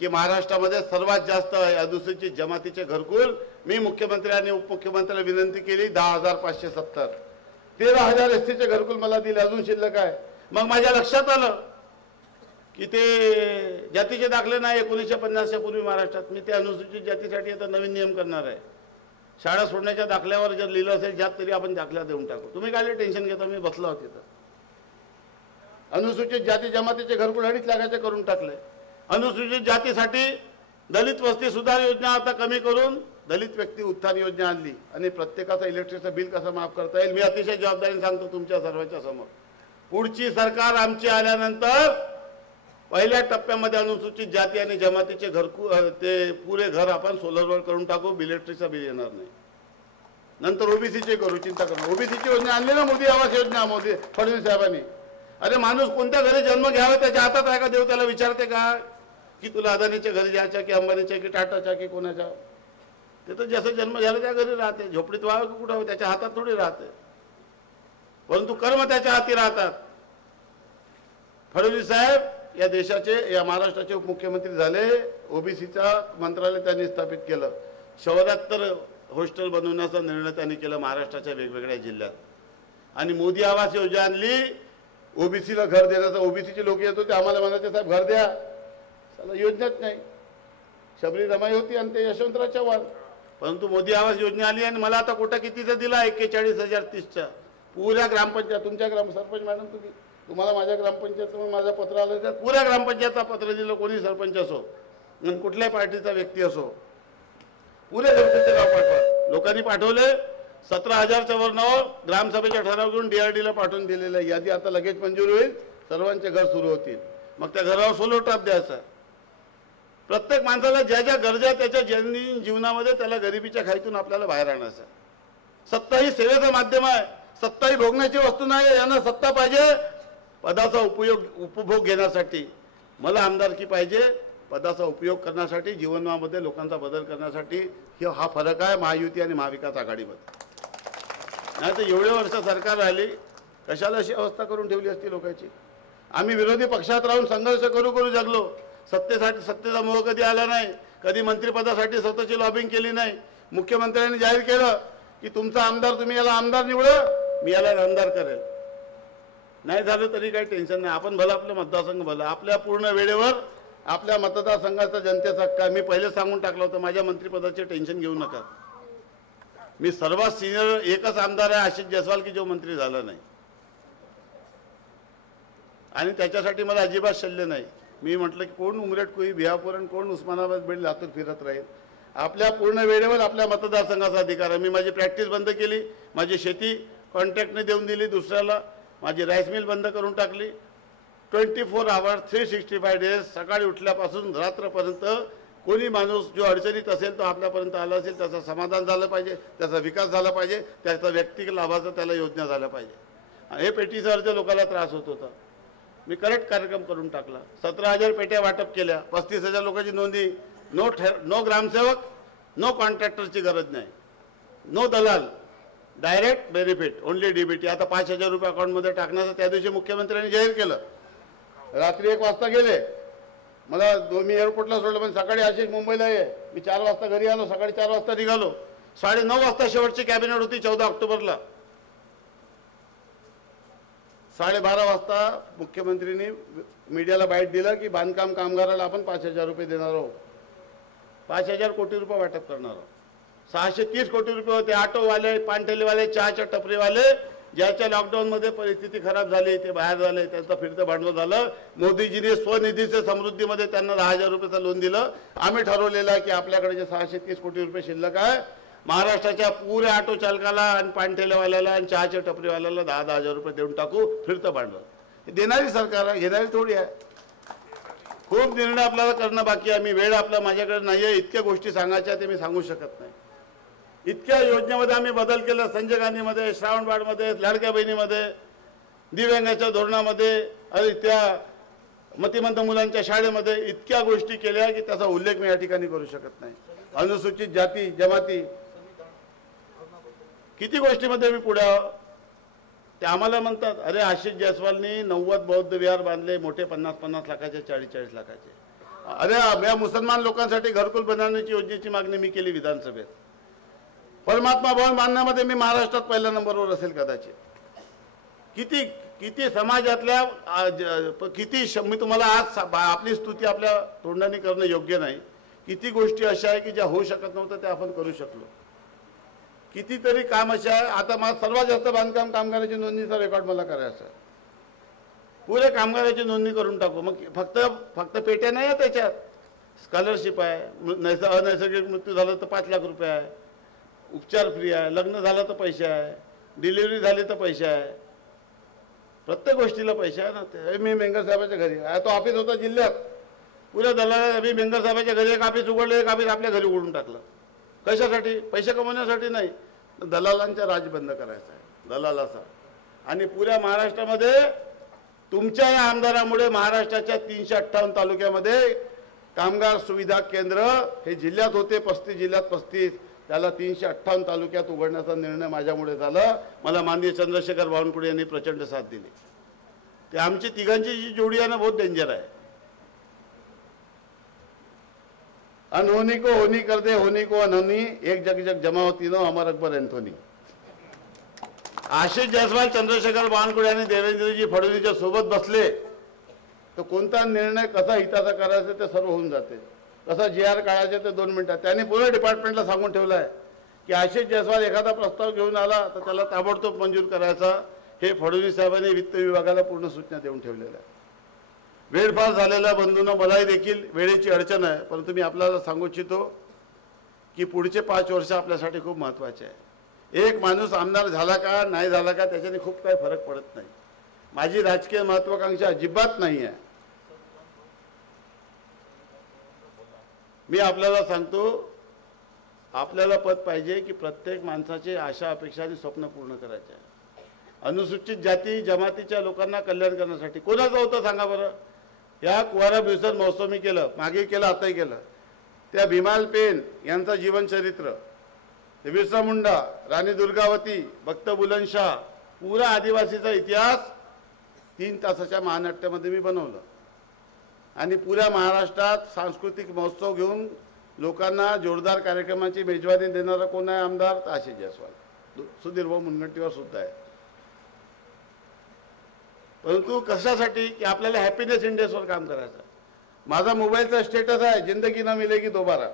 की महाराष्ट्रामध्ये सर्वात जास्त अनुसूचित जमातीचे घरकुल मी मुख्यमंत्री आणि उपमुख्यमंत्र्याला विनंती केली, 10,570, 13,000 एसटीचे घरकुल मला दिले, अजून शिल्लक आहे। मग माझ्या लक्षात आलं की ते जातीचे दाखले नाही 1950च्या पूर्वी महाराष्ट्रात, मी ते अनुसूचित जातीसाठी आता नवीन नियम करणार आहे। शाळा सोडण्याच्या दाखल्यावर जर लिहिलं असेल ज्यात तरी आपण दाखला देऊन टाकू, तुम्ही काय टेन्शन घेता, मी बसलो होतो तिथं। अनुसूचित जाती जमातीचे घरकुल 2.5 लाखाचे करून टाकले। अनुसूचित जातीसाठी दलित वस्ती सुधार योजना आता कमी करून दलित व्यक्ती उत्थान योजना आणली, आणि प्रत्येकाचं इलेक्ट्रिकचं बिल कसं माफ करता येईल मी अतिशय जबाबदारीने सांगतो तुमच्या सर्वांच्या समोर। पुढची सरकार आमची आल्यानंतर पहिल्या टप्प्यामध्ये अनुसूचित जाती आणि जमातीचे घरकुल ते पुरे घर आपण सोलरवर करून टाकू, इलेक्ट्रिकचं बिल येणार नाही। नंतर ओबीसीचे करू, चिंता करू। ओबीसीची योजना आणली ना मोदी आवास योजना, मोदी फडणवीस साहेबांनी। अरे माणूस कोणत्या घरी जन्म घ्यावा त्याच्या हातात आहे का देव, त्याला विचारते का की तुला अदानीच्या घरी जायच्या की अंबानीच्या की टाटाच्या की कोणाच्या? ते तर जसं जन्म झाला त्या घरी राहते, झोपडीत व्हावं की कुठं त्याच्या हातात थोडी राहते, परंतु कर्म त्याच्या हाती राहतात। फडणवीस साहेब या देशाचे, या महाराष्ट्राचे उपमुख्यमंत्री झाले, ओबीसीचा मंत्रालय त्यांनी स्थापित केलं, 74 हॉस्टेल बनवण्याचा निर्णय त्यांनी केला महाराष्ट्राच्या वेगवेगळ्या जिल्ह्यात। आणि मोदी आवास योजना आणली, ओबीसीला घर देण्याचा. ओबीसीचे लोक येत होते आम्हाला म्हणायचे साहेब घर द्या, चला योजनाच नाही. शबरी रमाई होती आणि ते यशवंतराव चव्हाण. परंतु मोदी आवास योजना आली आणि मला आता कोटा कितीचा दिला, 41,030चा. पुऱ्या ग्रामपंचायत, तुमच्या सरपंच मॅडम तुम्हाला माझ्या ग्रामपंचायत माझं पत्र आलं, त्यात पुऱ्या ग्रामपंचायतचा पत्र दिलं, कोणी सरपंच असो आणि कुठल्याही पार्टीचा व्यक्ती असो, पुरे ग्रामपंचायत गाव पाठवा. लोकांनी पाठवले. 17,000च्या वर नाव ग्रामसभेच्या ठराव घेऊन DRDला पाठवून दिलेलं आहे. यादी आता लगेच मंजूर होईल, सर्वांचे घर सुरू होतील. मग त्या घरावर सोलो टाप द्यायचा. प्रत्येक माणसाला ज्या ज्या गरजा त्याच्या दैनंदिन जीवनामध्ये त्याला गरिबीच्या खाईतून आपल्याला बाहेर आणायचं. सत्ता ही सेवेचं माध्यम आहे, सत्ता ही भोगण्याची वस्तू नाही. यांना सत्ता पाहिजे पदाचा उपभोग घेण्यासाठी. मला आमदारकी पाहिजे पदाचा उपयोग करण्यासाठी, जीवनामध्ये लोकांचा बदल करण्यासाठी. हा फरक आहे महायुती आणि महाविकास आघाडीमध्ये. नाही तर एवढे वर्ष सरकार राहिली, कशाला अशी अवस्था करून ठेवली असती लोकांची. आम्ही विरोधी पक्षात राहून संघर्ष करू करू जगलो. सत्तेसाठी सत्तेचा मोह कधी आला नाही, कधी मंत्रिपदासाठी स्वतःची लॉबिंग केली नाही. मुख्यमंत्र्यांनी जाहीर केलं की तुमचा आमदार, तुम्ही याला आमदार निवडा, मी याला आमदार करेल. नाही झालं तरी काही टेन्शन नाही. आपण भलं आपलं मतदारसंघ भलं, आपल्या पूर्ण वेळेवर आपल्या मतदारसंघाचा जनतेचा हक्क. मी पहिले सांगून टाकलं होतं माझ्या मंत्रिपदाचे टेन्शन घेऊ नका. मी सर्वात सिनियर एकच आमदार आहे आशिष जयस्वाल की जो मंत्री झाला नाही, आणि त्याच्यासाठी मला अजिबात शल्य नाही. मी म्हटलं की कोण उमरेट कोई भिवापूर आणि कोण उस्मानाबाद बीड लातूर फिरत राहील. आपल्या पूर्ण वेळेवर आपल्या मतदारसंघाचा अधिकार आहे. मी माझी प्रॅक्टिस बंद केली, माझी शेती कॉन्ट्रॅक्टने देऊन दिली दुसऱ्याला, माझी राईस मिल बंद करून टाकली. 24 आवर्स 365 डेज, सकाळी उठल्यापासून रात्रपर्यंत कोणी माणूस जो अडचणीत असेल तो आपल्यापर्यंत आला असेल, त्याचं समाधान झालं पाहिजे, त्याचा विकास झाला पाहिजे, त्याचा व्यक्तिगत लाभाचा त्याला योजना झाल्या पाहिजे. हे पेटीचा अर्ज लोकांना त्रास होत होता, मी करेक्ट कार्यक्रम करून टाकला. 17,000 पेट्या वाटप केल्या, 35,000 लोकांची नोंदी. नो ग्रामसेवक, नो कॉन्ट्रॅक्टरची गरज नाही, नो दलाल, डायरेक्ट बेनिफिट, ओनली DBT. आता 5,000 रुपये अकाउंटमध्ये टाकण्याचं त्या दिवशी मुख्यमंत्र्यांनी जाहीर केलं. रात्री 1 वाजता गेले, मला मी एअरपोर्टला सोडलं, पण सकाळी आशिष मुंबईला आहे. मी 4 वाजता घरी आलो, सकाळी 4 वाजता निघालो. 9:30 वाजता शेवटची कॅबिनेट होती 14 ऑक्टोबरला. 12:30 वाजता मुख्यमंत्र्यांनी मीडियाला बाईट दिलं की बांधकाम कामगाराला आपण 5,000 रुपये देणार आहोत, 5,000 कोटी रुपये वाटप करणार आहोत. 630 कोटी रुपये होते. ऑटोवाले, पानठेलेवाले, चहाच्या टपरीवाले, ज्याच्या लॉकडाऊनमध्ये परिस्थिती खराब झाली ते बाहेर झाले, त्यांचं फिरतं भांडवल झालं. मोदीजीने स्वनिधीचे समृद्धीमध्ये त्यांना 10,000 रुपयाचं लोन दिलं. आम्ही ठरवलेलं आहे की आपल्याकडे जे 630 कोटी रुपये शिल्लक आहे, महाराष्ट्राच्या पुऱ्या ऑटो चालकाला आणि पानठेलेवाल्याला आणि चहाच्या टपरीवाल्याला 10,000 रुपये देऊन टाकू, फिरतं भांडवल. देणारी सरकार आहे, घेणारी थोडी आहे. खूप निर्णय आपल्याला करणं बाकी आहे. मी वेळ आपला माझ्याकडे नाही आहे, इतक्या गोष्टी सांगायच्या ते मी सांगू शकत नाही. इतक्या योजनेमध्ये आम्ही बदल केला. संजय गांधीमध्ये, श्रावणबाळमध्ये, लाडक्या बहिणीमध्ये, दिव्यांगाच्या धोरणामध्ये, आणि त्या मतिमंद मुलांच्या शाळेमध्ये इतक्या गोष्टी केल्या की त्याचा उल्लेख मी या ठिकाणी करू शकत नाही. अनुसूचित जाती जमाती, किती गोष्टीमध्ये मी पुढे. ते आम्हाला म्हणतात अरे आशिष जयस्वालनी 90 बौद्ध विहार बांधले, मोठे 50-50 लाखाचे, 40-40 लाखाचे. अरे या मुसलमान लोकांसाठी घरकुल बनवण्याची योजनेची मागणी मी केली विधानसभेत. परमात्मा भवन बांधण्यामध्ये मी महाराष्ट्रात पहिल्या नंबरवर असेल कदाचित. किती किती समाजातल्या किती, मी तुम्हाला आज आपली स्तुती आपल्या तोंडाने करणं योग्य नाही. किती गोष्टी अशा आहे की ज्या होऊ शकत नव्हत्या त्या आपण करू शकलो. कितीतरी काम असे आहे. आता मला सर्वात जास्त बांधकाम कामगाराची नोंदणीचा रेकॉर्ड मला करायचा आहे. पुरे कामगाराची नोंदणी करून टाकू. मग फक्त पेट्या नाही आहे त्याच्यात, स्कॉलरशिप आहे, अनैसर्गिक मृत्यू झाला तर 5 लाख रुपये आहे, उपचार फ्री आहे, लग्न झालं तर पैसे आहे, डिलिव्हरी झाली तर पैसे आहे, प्रत्येक गोष्टीला पैसे आहे ना. मी मेंगर साहेबाच्या घरी तो ऑफिस होता जिल्ह्यात, पुऱ्या दलाला मी मेंगर साहेबाच्या घरी एक ऑफिस उघडलं, एक ऑफिस आपल्या घरी उघडून टाकलं. कशासाठी? पैसे कमवण्यासाठी नाही, दलालांचा राज बंद करायचा आहे, दलालाचा. आणि पुऱ्या महाराष्ट्रामध्ये तुमच्या या आमदारामुळे महाराष्ट्राच्या 358 तालुक्यामध्ये कामगार सुविधा केंद्र हे जिल्ह्यात होते 35 जिल्ह्यात 35, त्याला 358 तालुक्यात उघडण्याचा निर्णय माझ्यामुळे झाला. मला माननीय चंद्रशेखर बावनकुळे यांनी प्रचंड साथ दिली. ते आमची तिघांची जी जोडी आहे ना, बहुत डेंजर आहे. अनहोनी को होनी कर दे, होनी को अनहोनी, एक जग जग जमा होती नो, अमर अकबर एंथोनी. आशिष जयस्वाल, चंद्रशेखर बावनकुळे आणि देवेंद्रजी फडणवीसच्या सोबत बसले तर कोणता निर्णय कसा हिताचा करायचा ते सर्व होऊन जाते. कसा GR काढायचे ते 2 मिनिटात. त्यांनी पूर्ण डिपार्टमेंटला सांगून ठेवलं आहे की आशिष जयस्वाल एखादा प्रस्ताव घेऊन आला तर त्याला ताबडतोब मंजूर करायचा. हे फडणवीस साहेबांनी वित्त विभागाला पूर्ण सूचना देऊन ठेवलेल्या आहे. वेळफार झालेल्या बंधूंनो, मलाही देखील वेळेची अडचण आहे, परंतु मी आपल्याला सांगू इच्छितो की पुढचे 5 वर्ष आपल्यासाठी खूप महत्त्वाचे आहे. एक माणूस आमदार झाला का नाही झाला का त्याच्याने खूप काही फरक पडत नाही. माझी राजकीय महत्त्वाकांक्षा अजिबात नाही आहे. मी आपल्याला सांगतो, आपल्याला पद पाहिजे की प्रत्येक माणसाचे आशा अपेक्षा आणि स्वप्न पूर्ण करायचे आहे. अनुसूचित जाती जमातीच्या लोकांना कल्याण करण्यासाठी कोणाचं होतं सांगा बरं. या कुवारा बिवसन महोत्सव मी केलं, मागे केलं, आताही केलं. त्या भीमाल पेन यांचं जीवनचरित्र, बिरसा मुंडा, राणी दुर्गावती, भक्त बुलंदशाह, पुरा आदिवासीचा इतिहास 3 तासाच्या महानाट्यामध्ये मी बनवलं. आणि पुऱ्या महाराष्ट्रात सांस्कृतिक महोत्सव घेऊन लोकांना जोरदार कार्यक्रमाची मेजवानी देणारा कोण आहे आमदार? तर आशिष जयस्वाल, सुधीर भाऊ मुनगंटीवार सुद्धा आहे. परंतु कशासाठी की आपल्याला हॅपीनेस इंडेक्सवर काम करायचं. माझा मोबाईलचा स्टेटस आहे, जिंदगी न मिलेगी दोबारा.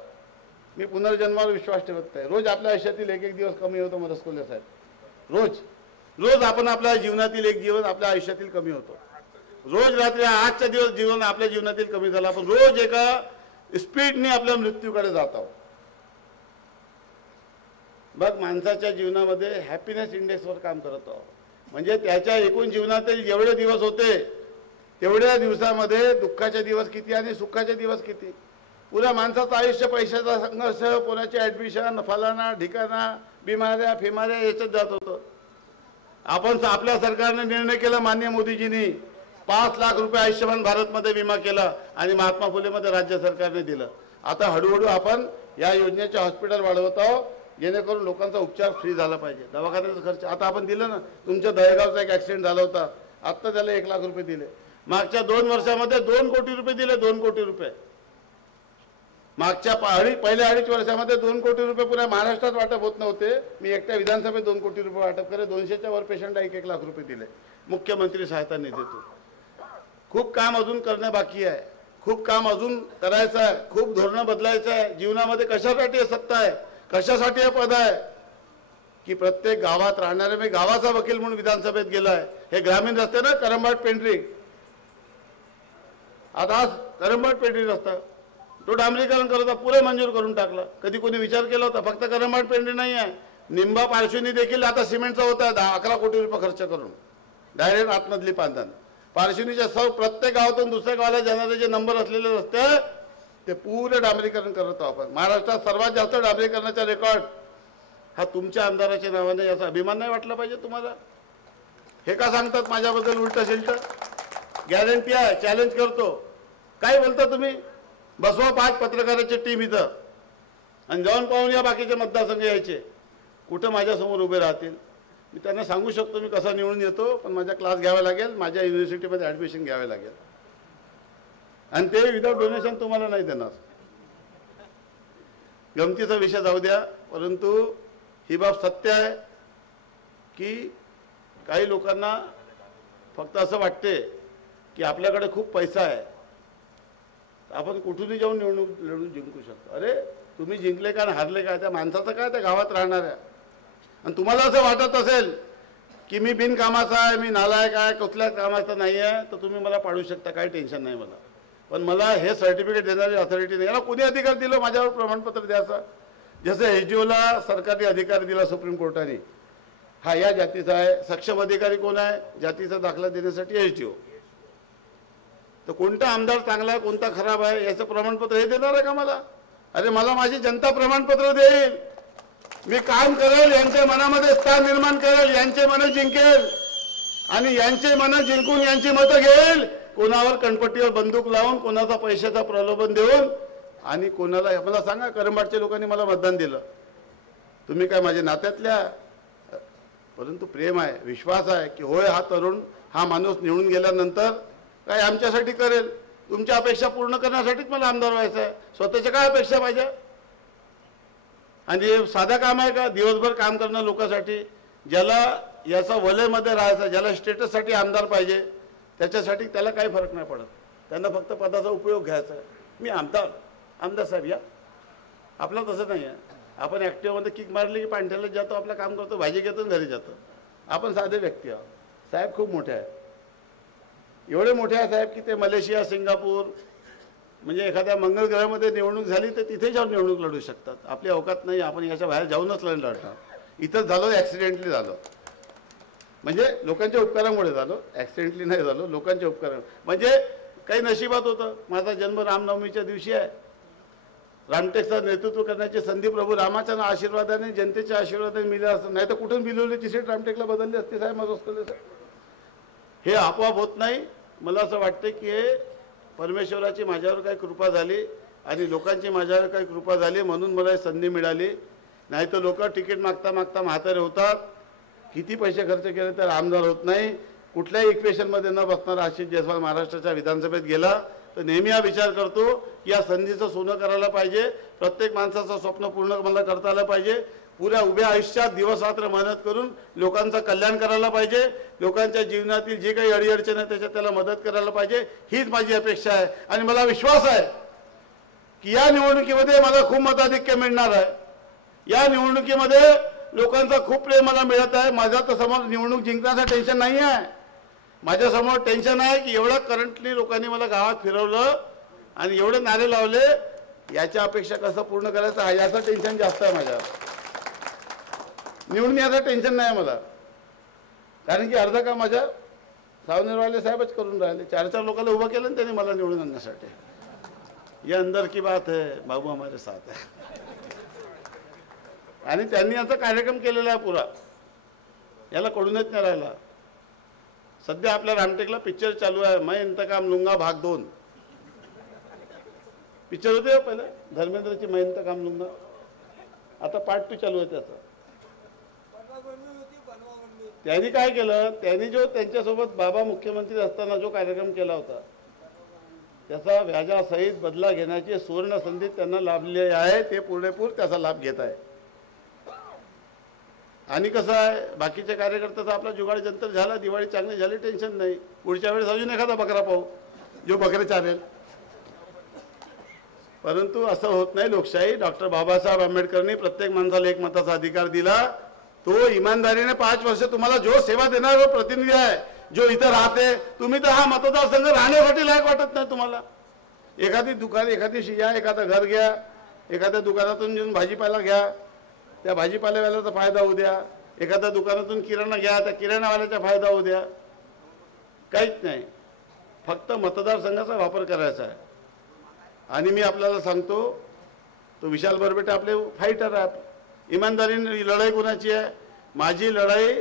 मी पुनर्जन्मावर विश्वास ठेवत नाही. रोज आपल्या आयुष्यातील एक दिवस कमी होतो मदसकोले साहेब. रोज आपण आपल्या जीवनातील एक दिवस आपल्या आयुष्यातील कमी होतो. रोज रात्री आजचा दिवस जीवन आपल्या जीवनातील कमी झाला. आपण रोज एका स्पीडने आपल्या मृत्यूकडे जात आहोत. मग माणसाच्या जीवनामध्ये हॅपीनेस इंडेक्सवर काम करत आहोत. म्हणजे त्याच्या एकूण जीवनातील जेवढे दिवस होते तेवढ्या दिवसामध्ये दुःखाचे दिवस किती आणि सुखाचे दिवस किती. पुऱ्या माणसाचं आयुष्य पैशाचा संघर्ष, कोणाचे ॲडमिशन, फलाना ठिकाणा, बिमाऱ्या फिमाऱ्या याच्यात जात होतं. आपण आपल्या सरकारने निर्णय केला, माननीय मोदीजींनी 5 लाख रुपये आयुष्यमान भारतमध्ये विमा केला आणि महात्मा फुलेमध्ये राज्य सरकारने दिलं. आता हळूहळू आपण या योजनेचे हॉस्पिटल वाढवत आहोत जेणेकरून लोकांचा उपचार फ्री झाला पाहिजे. दवाखान्याचा खर्च आता आपण दिलं ना. तुमच्या दहेगावचा एक ॲक्सिडेंट झाला होता, आत्ता त्याला 1 लाख रुपये दिले. मागच्या 2 वर्षामध्ये 2 कोटी रुपये दिले. 2 कोटी रुपये मागच्या पहिल्या 2.5 वर्षामध्ये 2 कोटी रुपये पुऱ्या महाराष्ट्रात वाटप होत नव्हते. मी एकट्या विधानसभेत 2 कोटी रुपये वाटप करे. 200च्या वर पेशंटला 1-1 लाख रुपये दिले मुख्यमंत्री सहायता निधीतून. खूप काम अजून करणे बाकी आहे. खूप काम अजून करायचं आहे. खूप धोरणं बदलायचं आहे. जीवनामध्ये कशासाठी सत्ता आहे, कशासाठी हे पद आहे की प्रत्येक गावात राहणारे. मी गावाचा वकील म्हणून विधानसभेत गेलो आहे. हे ग्रामीण रस्ते ना, करंबाट पेंढरी, आता आज करंबाट पेंढरी रस्ता तो डांबरीकरण करत पुरे मंजूर करून टाकला. कधी कोणी विचार केला होता? फक्त करंबाट पेंढरी नाही आहे, निंबा पारशिवनी देखील आता सिमेंटचा होता 11 कोटी रुपये खर्च करून डायरेक्ट आतमधली बांधण. पारशिवनीच्या सर्व प्रत्येक गावातून दुसऱ्या गावाला जाणारे जे नंबर असलेले रस्ते ते पुरे डांबरीकरण करत आहोत आपण. महाराष्ट्रात सर्वात जास्त डांबरीकरणाचा रेकॉर्ड हा तुमच्या आमदाराच्या नावाने. याचा अभिमान नाही वाटला पाहिजे तुम्हाला? हे का सांगतात माझ्याबद्दल उलट शिल्ट? गॅरंटी आहे, चॅलेंज करतो. काय बोलता तुम्ही? बसवा 5 पत्रकाराची टीम इथं आणि जाऊन पाहून या बाकीचे मतदारसंघ यायचे. कुठं माझ्यासमोर उभे राहतील? मी त्यांना सांगू शकतो मी कसा निवडून येतो, पण माझा क्लास घ्यावा लागेल, माझ्या युनिव्हर्सिटीमध्ये ॲडमिशन घ्यावे लागेल आणि ते विदाउट डोनेशन तुम्हाला नाही देणार. गमतीचा विषय जाऊ द्या, परंतु ही बाब सत्य आहे की काही लोकांना फक्त असं वाटते की आपल्याकडे खूप पैसा आहे, आपण कुठूनही जाऊन निवडणूक लढून जिंकू शकतो. अरे तुम्ही जिंकले का हारले काय, त्या माणसाचं काय, त्या गावात राहणाऱ्या. आणि तुम्हाला असं वाटत असेल की मी बिनकामाचा आहे, मी नालायक आहे, कुठल्याच कामाचा नाही आहे, तर तुम्ही मला पाडू शकता, काही टेन्शन नाही मला. पण मला हे सर्टिफिकेट देणारी अथॉरिटी नाही. याला कोणी अधिकार दिलं माझ्यावर प्रमाणपत्र द्यायचं? जसं एसडीओला सरकारी अधिकार दिला सुप्रीम कोर्टाने, हा या जातीचा आहे. सक्षम अधिकारी कोण आहे? जातीचा दाखला देण्यासाठी एसडीओ. तर कोणता आमदार चांगला आहे, कोणता खराब आहे याचं प्रमाणपत्र हे देणार आहे का मला? अरे मला माझी जनता प्रमाणपत्र देईल. मी काम करेल, यांच्या मनामध्ये स्थान निर्माण करेल, यांचे मन जिंकेल आणि यांचे मन जिंकून यांची मतं घेईल. कोणावर कणपट्टीवर बंदूक लावून, कोणाचा पैशाचा प्रलोभन देऊन आणि कोणाला. मला सांगा, करंबाडच्या लोकांनी मला मतदान दिलं, तुम्ही काय माझ्या नात्यातल्या? परंतु प्रेम आहे, विश्वास आहे की होय हा तरुण, हा माणूस निवडून गेल्यानंतर काय आमच्यासाठी करेल. तुमच्या अपेक्षा पूर्ण करण्यासाठीच मला आमदार व्हायचं आहे. स्वतःच्या काय अपेक्षा पाहिजे? आणि साधं काम आहे का दिवसभर काम करणं लोकांसाठी? ज्याला याचा वलयमध्ये राहायचा, ज्याला स्टेटससाठी आमदार पाहिजे, त्याच्यासाठी त्याला काही फरक नाही पडत. त्यांना फक्त पदाचा उपयोग घ्यायचा आहे. मी आमदार साहेब या. आपलं तसं नाही आहे. आपण ॲक्टिव्हमध्ये किक मारली की पांठ्याला जातो, आपलं काम करतो, भाजी घेतो आणि घरी जातो. आपण साधे व्यक्ती आहोत. साहेब खूप मोठे आहे. एवढे मोठे आहे साहेब की ते मलेशिया, सिंगापूर म्हणजे एखाद्या मंगळ ग्रहामध्ये निवडणूक झाली तर तिथे जाऊन निवडणूक लढू शकतात. आपली अवकात नाही. आपण याच्या बाहेर जाऊनच लढणार. इथंच झालो, ॲक्सिडेंटली झालो, म्हणजे लोकांच्या उपकारामुळे झालो. ॲक्सिडेंटली नाही झालो, लोकांच्या उपकारामुळे. म्हणजे काही नशिबात होतं. माझा जन्म रामनवमीच्या दिवशी आहे. रामटेकचं नेतृत्व करण्याची संधी प्रभू रामाच्या आशीर्वादाने, जनतेच्या आशीर्वादाने मिळाला असं. नाही तर कुठून बिलवली सीट रामटेकला बदलली असते साहेब माझं. हे आपोआप होत नाही. मला असं वाटतं की हे परमेश्वराची माझ्यावर काही कृपा झाली आणि लोकांची माझ्यावर काही कृपा झाली म्हणून मला ही संधी मिळाली. नाही तर लोक तिकीट मागता मागता म्हातारे होतात. किती पैसे खर्च केले तर आमदार होत नाही. कुठल्याही इक्वेशनमध्ये न बसणारा आशिष जयस्वाल महाराष्ट्राच्या विधानसभेत गेला तर नेहमी हा विचार करतो की या संधीचं सोनं करायला पाहिजे. प्रत्येक माणसाचं स्वप्न पूर्ण मला करता आलं पाहिजे. पुऱ्या उभ्या आयुष्यात दिवसरात्र मेहनत करून लोकांचं कल्याण करायला पाहिजे. लोकांच्या जीवनातील जे काही अडीअडचण आहे त्याच्यात त्याला मदत करायला पाहिजे. हीच माझी अपेक्षा आहे. आणि मला विश्वास आहे की या निवडणुकीमध्ये मला खूप मताधिक्य मिळणार आहे. या निवडणुकीमध्ये लोकांचा खूप प्रेम मला मिळत आहे. माझ्या तर समोर निवडणूक जिंकण्याचं टेन्शन नाही आहे. माझ्यासमोर टेन्शन आहे की एवढं करंटली लोकांनी मला गावात फिरवलं आणि एवढे नारे लावले, याच्या अपेक्षा कसं पूर्ण करायचं याचं टेन्शन जास्त आहे माझ्या. निवडून याचं टेन्शन नाही मला, कारण की अर्ध काम माझ्या सावनेरवाले साहेबच करून राहिले. 4 लोकांना उभं केलं त्यांनी मला निवडून आणण्यासाठी. या अंदर की बात है, बाबू हमारे साथ है. आणि त्यांनी याचा कार्यक्रम केलेला आहे पुरा. याला कडूनच नाही राहिला. सध्या आपल्या रामटेकला पिक्चर चालू आहे, मैं इंतकाम लूंगा भाग 2. पिक्चर होते पहिले धर्मेंद्रची, मैं इंतकाम लूंगा. आता पार्ट 2 चालू आहे त्याचा. त्यांनी काय केलं, त्यांनी जो त्यांच्यासोबत बाबा मुख्यमंत्री असताना जो कार्यक्रम केला होता त्याचा व्याजासहित बदला घेण्याची सुवर्ण संधी त्यांना लाभली आहे. ते पुरेपूर त्याचा लाभ घेत आहे. आणि कसं आहे, बाकीचे कार्यकर्त्याचा आपला जुगाड जंतर झाला, दिवाळी चांगली झाली, टेन्शन नाही. पुढच्या वेळेस अजून एखादा बकरा पाहू जो बकरे चालेल. परंतु असं होत नाही. लोकशाही डॉक्टर बाबासाहेब आंबेडकरांनी प्रत्येक माणसाला एक मताचा अधिकार दिला. तो इमानदारीने 5 वर्ष तुम्हाला जो सेवा देणारा प्रतिनिधी आहे, जो इथं राहते, तुम्ही तर हा मतदारसंघ राहण्यासाठी लायक वाटत नाही तुम्हाला. एखादी दुकान, एखादी शिया, एखादं घर घ्या, एखाद्या दुकानातून घेऊन भाजीपाला घ्या, त्या भाजीपाल्यावाल्याचा फायदा होऊ द्या. एखाद्या दुकानातून किराणा घ्या, त्या किराणावाल्याचा फायदा होऊ द्या. काहीच नाही. फक्त मतदारसंघाचा वापर करायचा आहे. आणि मी आपल्याला सांगतो, तो विशाल बरबेटे आपले फायटर आहे. इमानदारीने लढाई कोणाची आहे? माझी लढाई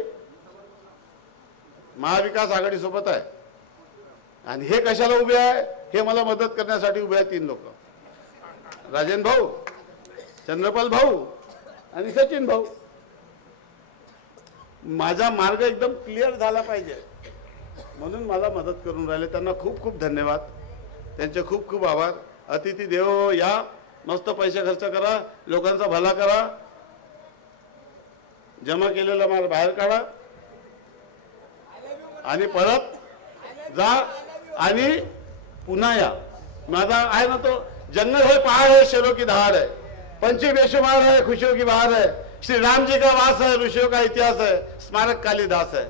महाविकास आघाडीसोबत आहे. आणि हे कशाला उभे आहे? हे मला मदत करण्यासाठी उभे आहेत 3 लोक, राजन भाऊ, चंद्रपाल भाऊ आणि सचिन भाऊ. माझा मार्ग एकदम क्लिअर झाला पाहिजे म्हणून मला मदत करून राहिले. त्यांना खूप खूप धन्यवाद, त्यांचे खूप खूप आभार. अतिथी देवो, या मस्त पैसे खर्च करा, लोकांचा भला करा, जमा केलेला माल बाहेर काढा आणि परत जा आणि पुन्हा या. माझा आहे ना तो, जंगल है पहाड़ है शेरों की दहाड़ है, पंछी बेशुमार है खुशियों की बहार है, श्री राम जी का वास है, ऋषियों का इतिहास है, स्मारक कालिदास है,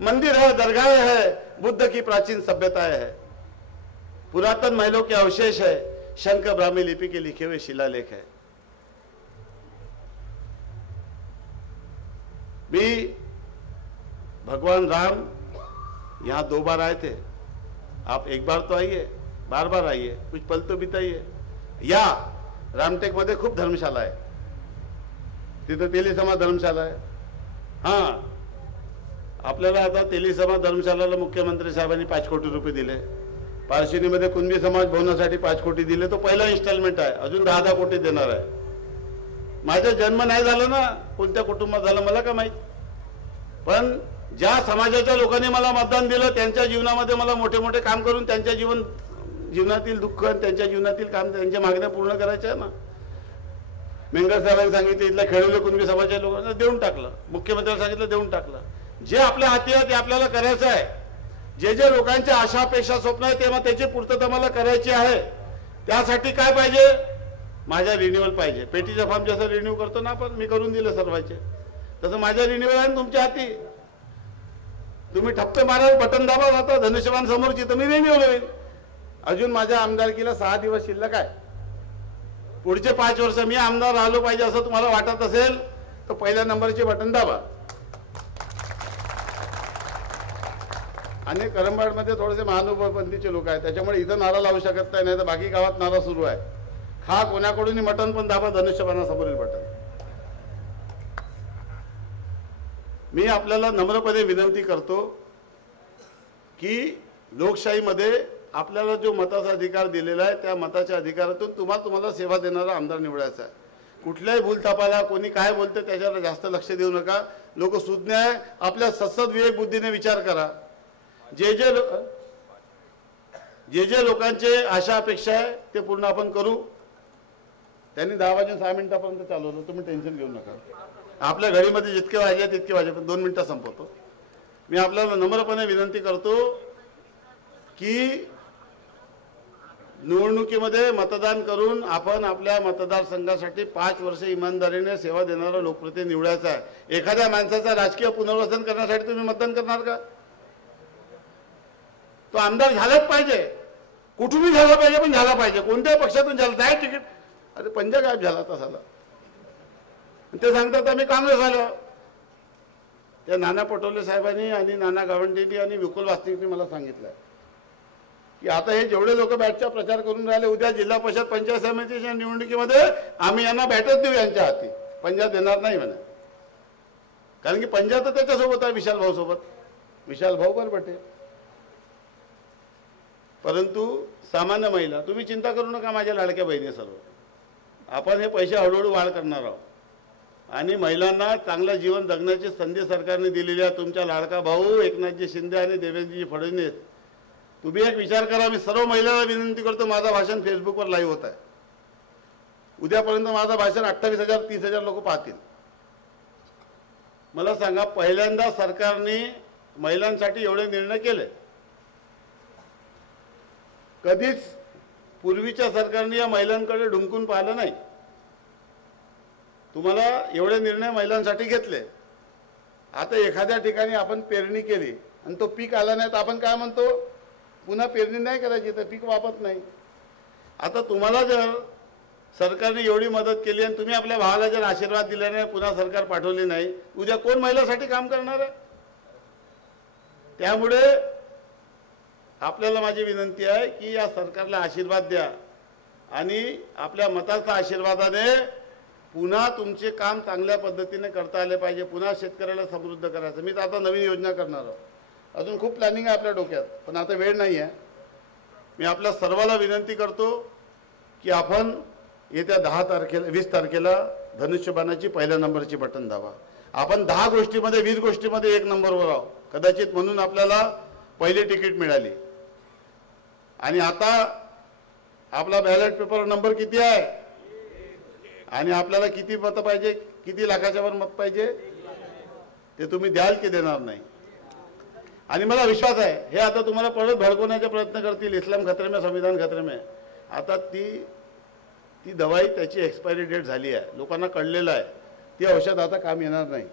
मंदिर है, दरगाहें है, बुद्ध की प्राचीन सभ्यताएं है, पुरातन महलों के अवशेष है, शंख ब्राह्मी लिपि के लिखे हुए शिलालेख है. भी भगवान राम यहाँ 2 बार आए थे. आप एक बार तो आइए, बार बार आइए, कुछ पल तो बिताइए. या रामटेक मध्ये खूप धर्मशाला आहे. तिथं तेली समाज धर्मशाला आहे. हां, आपल्याला आता तेली समाज धर्मशालाला मुख्यमंत्री साहेबांनी 5 कोटी रुपये दिले. पारशिनीमध्ये कुणबी समाज भवनासाठी 5 कोटी दिले. तो पहिला इन्स्टॉलमेंट आहे. अजून 10 कोटी देणार आहे. माझा जन्म नाही झाला ना, कोणत्या कुटुंबात झाला मला का माहित. पण ज्या समाजाच्या लोकांनी मला मतदान दिलं त्यांच्या जीवनामध्ये मला मोठे मोठे काम करून त्यांच्या जीवनातील दुःख आणि त्यांच्या जीवनातील काम, त्यांच्या मागण्या पूर्ण करायच्या आहे ना. मेंगर साहेबांनी सांगितलं, इथल्या खेळवले कुणबी समाजाच्या लोकांना देऊन टाकलं, मुख्यमंत्र्यांनी सांगितलं देऊन टाकलं. जे आपल्या हाती आहे ते आपल्याला करायचं आहे. जे जे लोकांच्या आशा अपेक्षा स्वप्न आहे तेव्हा त्याची पूर्तता मला करायची आहे. त्यासाठी काय पाहिजे, माझ्या रिन्युअल पाहिजे. पेटीचा फॉर्म जसं रिन्यू करतो ना आपण, मी करून दिलं सर्वांचे, तसं माझ्या रिन्युअल आहे तुमच्या हाती. तुम्ही ठप्पे मारा, बटन दाबा, जाता धनुष्यबाण समोरची, तर मी रिन्युअल होईल. अजून माझ्या आमदारकीला 6 दिवस शिल्लक आहे. पुढचे 5 वर्ष मी आमदार राहिलो पाहिजे असं तुम्हाला वाटत असेल तर पहिल्या नंबरचे बटन दाबा. आणि करंबाडमध्ये थोडेसे महानुभावपंथीचे लोक आहेत, त्याच्यामुळे इथं नारा लावू शकत नाही, तर बाकी गावात नारा सुरू आहे. खा कोणाकडून मटण पण दाबा, धनुष्यबाणासमोरील बटन. मी आपल्याला नम्रपणे विनंती करतो की लोकशाहीमध्ये आपल्याला जो मताचा अधिकार दिलेला आहे त्या मताच्या अधिकारातून तुम्हाला सेवा देणारा आमदार निवडायचा आहे. कुठल्याही भूलथापाला कोणी काय बोलते त्याच्यावर जास्त लक्ष देऊ नका. लोक सुज्ञ आहे, आपल्या सत्सद विवेक बुद्धीने विचार करा. जे जे लोकांचे आशा अपेक्षा आहे ते पूर्ण आपण करू. त्यांनी 10 वाजून 6 मिनिटापर्यंत चालवलं, तुम्ही टेन्शन घेऊ नका. आपल्या घडीमध्ये जितके वाजले तितके वाजले, पण 2 मिनिटं संपवतो. मी आपल्याला नम्रपणे विनंती करतो की निवडणुकीमध्ये मतदान करून आपण आपल्या मतदारसंघासाठी 5 वर्ष इमानदारीने सेवा देणारा लोकप्रतिनिधी निवडायचा आहे. एखाद्या माणसाचा राजकीय पुनर्वसन करण्यासाठी तुम्ही मतदान करणार का? तो आमदार झालाच पाहिजे, कुठूनही झाला पाहिजे, पण झाला पाहिजे. कोणत्याही पक्षातून झाला, जाय तिकीट. अरे पंजा गायब झाला तसाला, ते सांगतात आम्ही काँग्रेस आलो. त्या नाना पटोले साहेबांनी आणि नाना गावंडेंनी आणि विपुल वास्तविकनी मला सांगितलं की आता हे जेवढे लोक बॅटचा प्रचार करून राहिले, उद्या जिल्हा परिषद पंचायत समितीच्या निवडणुकीमध्ये आम्ही यांना बॅटच देऊ यांच्या हाती, पंजा देणार नाही म्हणे. कारण की पंजा तर त्याच्यासोबत आहे, विशाल भाऊ सोबत, विशाल भाऊ बरबटे. परंतु सामान्य महिला, तुम्ही चिंता करू नका माझ्या लाडक्या बहिणी, सर्व आपण हे पैसे हळूहळू वाढ करणार आहोत आणि महिलांना चांगलं जीवन जगण्याची संधी सरकारने दिलेली आहे. तुमचा लाडका भाऊ एकनाथजी शिंदे आणि देवेंद्रजी फडणवीस, तुम्ही एक विचार करा. मी सर्व महिलांना विनंती करतो, माझं भाषण फेसबुकवर लाईव्ह होत आहे. उद्यापर्यंत माझं भाषण 28,000 30,000 लोक पाहतील. मला सांगा, पहिल्यांदा सरकारने महिलांसाठी एवढे निर्णय केले. कधीच पूर्वीच्या सरकारने या महिलांकडे ढुंकून पाहिलं नाही. तुम्हाला एवढे निर्णय महिलांसाठी घेतले. आता एखाद्या ठिकाणी आपण पेरणी केली आणि तो पीक आला नाही तर आपण काय म्हणतो, पुन्हा पेरणी नाही करायची, तर पीक वापरत नाही. आता तुम्हाला जर सरकारने एवढी मदत केली आणि तुम्ही आपल्या भावाला जर आशीर्वाद दिला नाही, पुन्हा सरकार पाठवली नाही, उद्या कोण महिलांसाठी काम करणार आहे? त्यामुळे आपल्याला माझी विनंती आहे की या सरकारला आशीर्वाद द्या आणि आपल्या मताच्या आशीर्वादाने पुन्हा तुमचे काम चांगल्या पद्धतीने करता आले पाहिजे. पुन्हा शेतकऱ्याला समृद्ध करायचं. मी तर आता नवीन योजना करणार आहोत. अजून खूप प्लॅनिंग आहे आपल्या डोक्यात, पण आता वेळ नाही आहे. मी आपल्या सर्वाला विनंती करतो की आपण येत्या 20 तारखेला धनुष्यबाणाची पहिल्या नंबरची बटन दाबा. आपण 10 गोष्टीमध्ये 20 गोष्टीमध्ये 1 नंबरवर आहोत कदाचित, म्हणून आपल्याला पहिली तिकीट मिळाली. आणि आता आपला बॅलेट पेपर नंबर किती आहे आणि आपल्याला किती मत पाहिजे, किती लाखाच्या वर मत पाहिजे ते तुम्ही द्याल की देणार नाही. आणि मला विश्वास आहे हे आता तुम्हाला परत भडकवण्याचा प्रयत्न करतील. इस्लाम खतरे में, संविधान खतरे में. आता ती दवाई त्याची एक्सपायरी डेट झाली आहे, लोकांना कळलेलं आहे. ती औषध आता काम येणार नाही,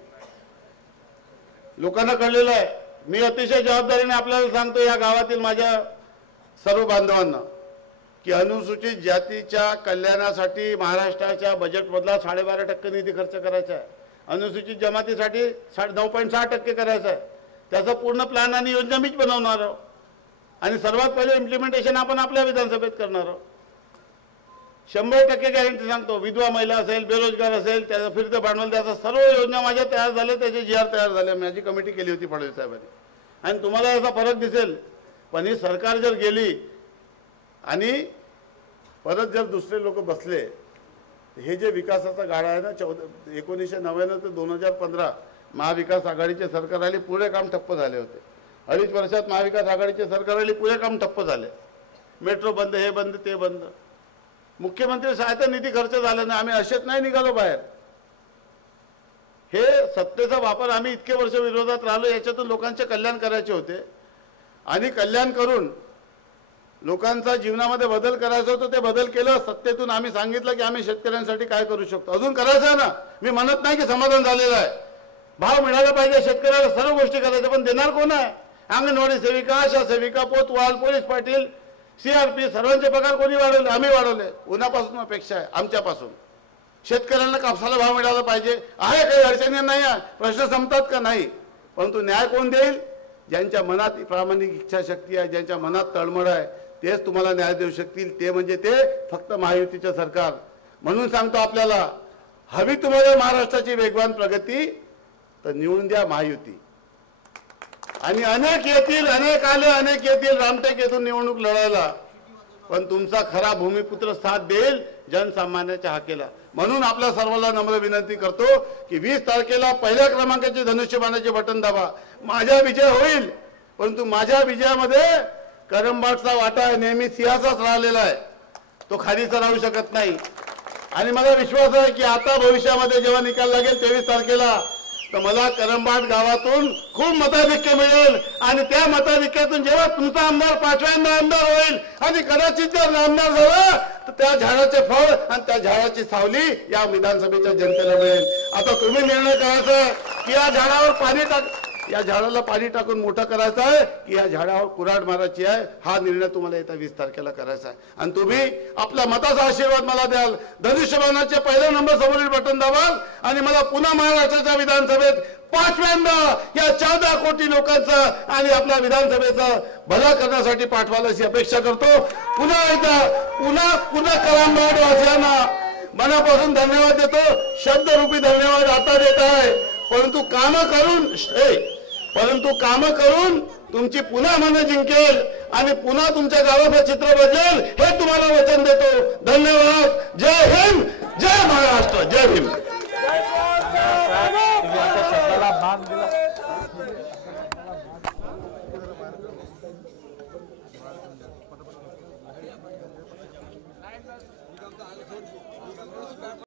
लोकांना कळलेलं आहे. मी अतिशय जबाबदारीने आपल्याला सांगतो, या गावातील माझ्या सर्व बांधवांना, की अनुसूचित जातीच्या कल्याणासाठी महाराष्ट्राच्या बजेटमधला 12.5% निधी खर्च करायचा आहे. अनुसूचित जमातीसाठी 9.6% करायचा आहे. त्याचा पूर्ण प्लॅन आणि योजना मीच बनवणार आहोत आणि सर्वात पहिले इम्प्लिमेंटेशन आपण आपल्या विधानसभेत करणार आहोत. 100% गॅरंटी सांगतो. विधवा महिला असेल, बेरोजगार असेल, त्याचं फिरतं भांडवल द्यायचं, सर्व योजना माझ्या तयार झाल्या, त्याचे GR तयार झाले. माझी कमिटी केली होती फडणवीस साहेबांनी. आणि तुम्हाला याचा फरक दिसेल. पण ही सरकार जर गेली आणि परत जर दुसरे लोक बसले, हे जे विकासाचा गाडा आहे ना, 1999 ते 2015 महाविकास आघाडीचे सरकार आली, पुरे काम ठप्प झाले होते. 2.5 वर्षात महाविकास आघाडीचे सरकार आली, पुरे काम ठप्प झाले. मेट्रो बंद, हे बंद, ते बंद. मुख्यमंत्री सहायता निधी खर्च झाला नाही, आम्ही असेच नाही निघालो बाहेर. हे सत्तेचा वापर आम्ही इतके वर्ष विरोधात राहिलो, याच्यातून लोकांचे कल्याण करायचे होते आणि कल्याण करून लोकांचा जीवनामध्ये बदल करायचा होता, ते बदल केलं. सत्तेतून आम्ही सांगितलं की आम्ही शेतकऱ्यांसाठी काय करू शकतो, अजून करायचं आहे ना. मी म्हणत नाही की समाधान झालेलं आहे, भाव मिळाला पाहिजे शेतकऱ्याला, सर्व गोष्टी करायच्या, पण देणार कोण आहे? अंगणवाडी सेविका, आशा सेविका, कोतवाल, पोलीस पाटील, CRP सर्वांचे पगार कोणी वाढवले? आम्ही वाढवले. उन्हापासून अपेक्षा आहे आमच्यापासून. शेतकऱ्यांना कापसाला भाव मिळाला पाहिजे. आहे काही अडचणी नाही आहे, प्रश्न संपतात का? नाही. परंतु न्याय कोण देईल? ज्यांच्या मनात प्रामाणिक इच्छाशक्ती आहे, ज्यांच्या मनात तळमळ आहे, तेच तुम्हाला न्याय देऊ शकतील. ते म्हणजे ते फक्त महायुतीचं सरकार. म्हणून सांगतो आपल्याला, हवी तुम्हाला महाराष्ट्राची वेगवान प्रगती, तर निवडून द्या महायुती. आणि अनेक येतील, अनेक आले, अनेक येतील रामटेक येथून निवडणूक लढायला, पण तुमचा खरा भूमिपुत्र साथ देईल जनसामान्याच्या हाकेला. म्हणून आपल्या सर्वांना नम्र विनंती करतो की 20 तारखेला पहिल्या क्रमांकाचे धनुष्यबाणाचे बटन दाबा. माझा विजय होईल, परंतु माझ्या विजयामध्ये करंबाटचा वाटा नेहमी सिंहाचाच राहिलेला आहे, तो खालीचा राहू शकत नाही. आणि मला विश्वास आहे की आता भविष्यामध्ये जेव्हा निकाल लागेल 23 तारखेला, तर मला करंबाट गावातून खूप मताधिक्य मिळेल आणि त्या मताधिक्यातून जेव्हा तुमचा आमदार 5व्यांदा आमदार होईल आणि कदाचित जर आमदार झाला, तर त्या झाडाचे फळ आणि त्या झाडाची सावली या विधानसभेच्या जनतेला मिळेल. आता तुम्ही निर्णय करायचा की या झाडावर पाणी या झाडाला पाणी टाकून मोठं करायचं आहे की या झाडावर कुऱ्हाड मारायची आहे, हा निर्णय तुम्हाला येत्या 20 तारखेला करायचा आहे. आणि तुम्ही आपल्या मताचा आशीर्वाद मला द्याल, धनुष्यबाणाचे पहिला नंबर समोरील बटन दाबाल आणि मला पुन्हा महाराष्ट्राच्या विधानसभेत 5व्यांदा या 14 कोटी लोकांचा आणि आपल्या विधानसभेचा भला करण्यासाठी पाठवायला अशी अपेक्षा करतो. पुन्हा एकदा पुन्हा करंबाट वासियांना मनापासून धन्यवाद देतो. शब्दरूपी धन्यवाद आता देत आहे, परंतु काम करून तुमची पुन्हा मन जिंकेल आणि पुन्हा तुमच्या गावाचं चित्र बदलेल, हे तुम्हाला वचन देतो. धन्यवाद. जय हिंद, जय महाराष्ट्र, जय भीम.